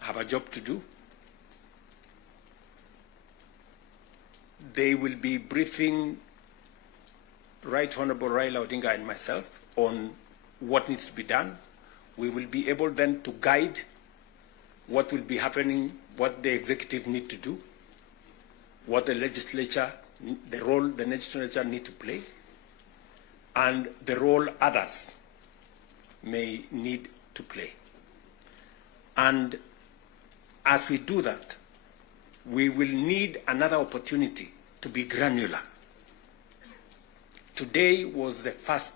have a job to do. They will be briefing Right Honorable Raila Odinga and myself on what needs to be done. We will be able then to guide what will be happening, what the executive need to do, what the legislature, the role the legislature need to play, and the role others may need to play. And as we do that, we will need another opportunity to be granular. Today was the first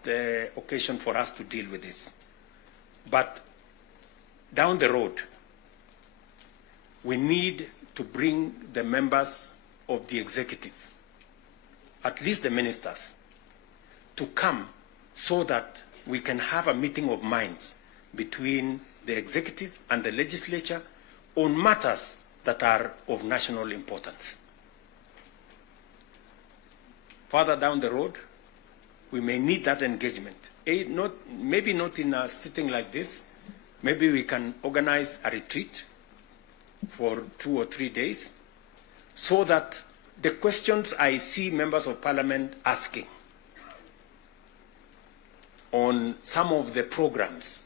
occasion for us to deal with this. But down the road, we need to bring the members of the executive, at least the ministers, to come so that we can have a meeting of minds between the executive and the legislature on matters that are of national importance. Further down the road, we may need that engagement. Maybe not in a sitting like this. Maybe we can organize a retreat for 2 or 3 days so that the questions I see members of parliament asking on some of the programs,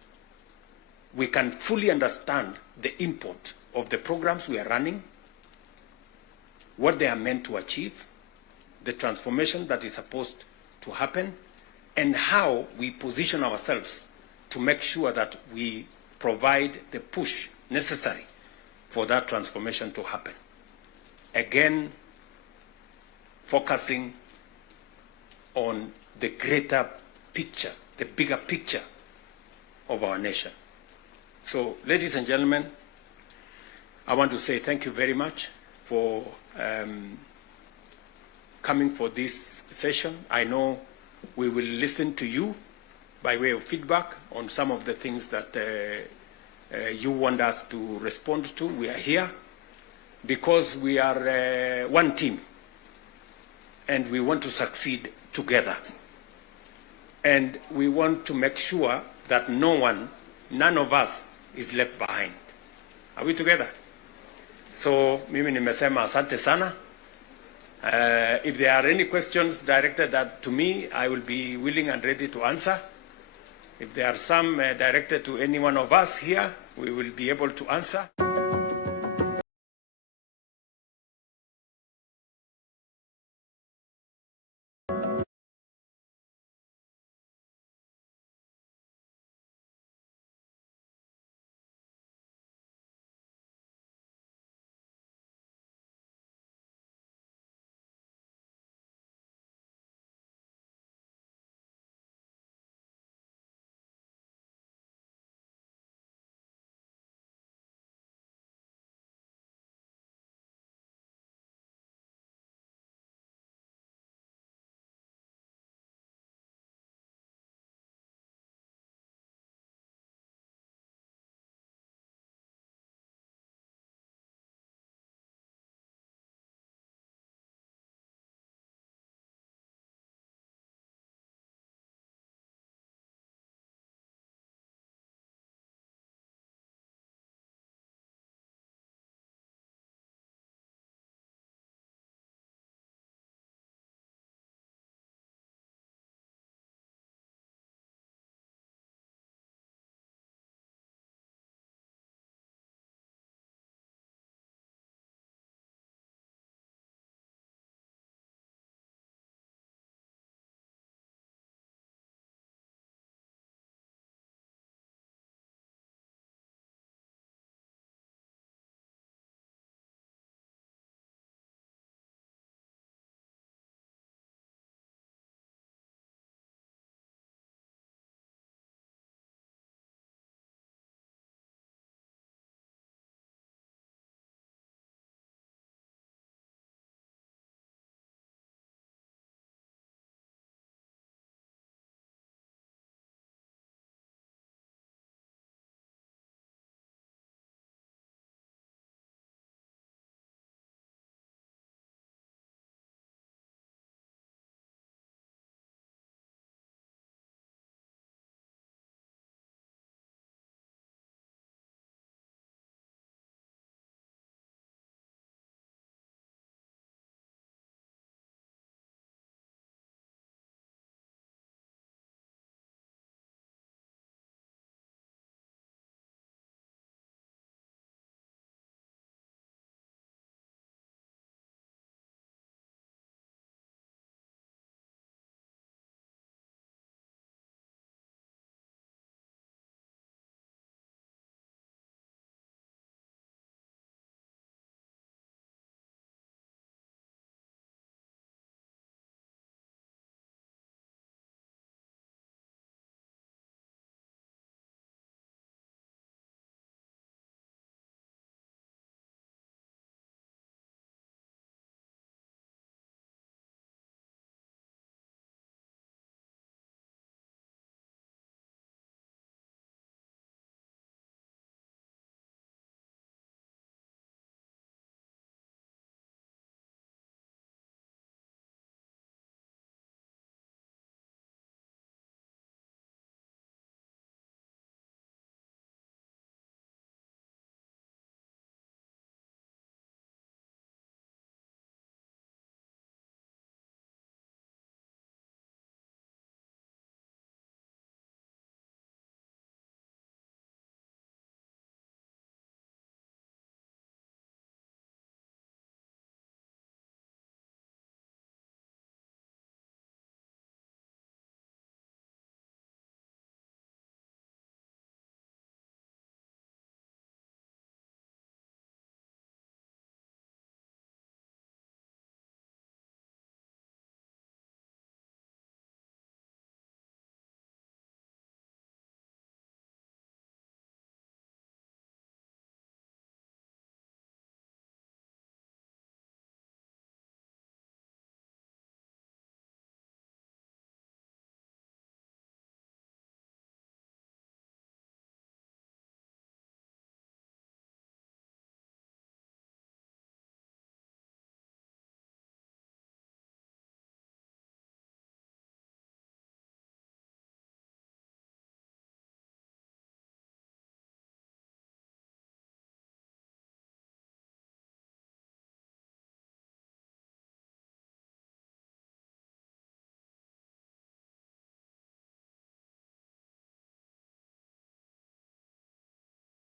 we can fully understand the import of the programs we are running, what they are meant to achieve, the transformation that is supposed to happen, and how we position ourselves to make sure that we provide the push necessary for that transformation to happen. Again, focusing on the greater picture, the bigger picture of our nation. So, ladies and gentlemen, I want to say thank you very much for coming for this session. I know we will listen to you by way of feedback on some of the things that you want us to respond to. We are here because we are one team and we want to succeed together. And we want to make sure that none of us is left behind. Are we together? So, mimi nimesema asante sana. If there are any questions directed to me, I will be willing and ready to answer. If there are some directed to any one of us here, we will be able to answer.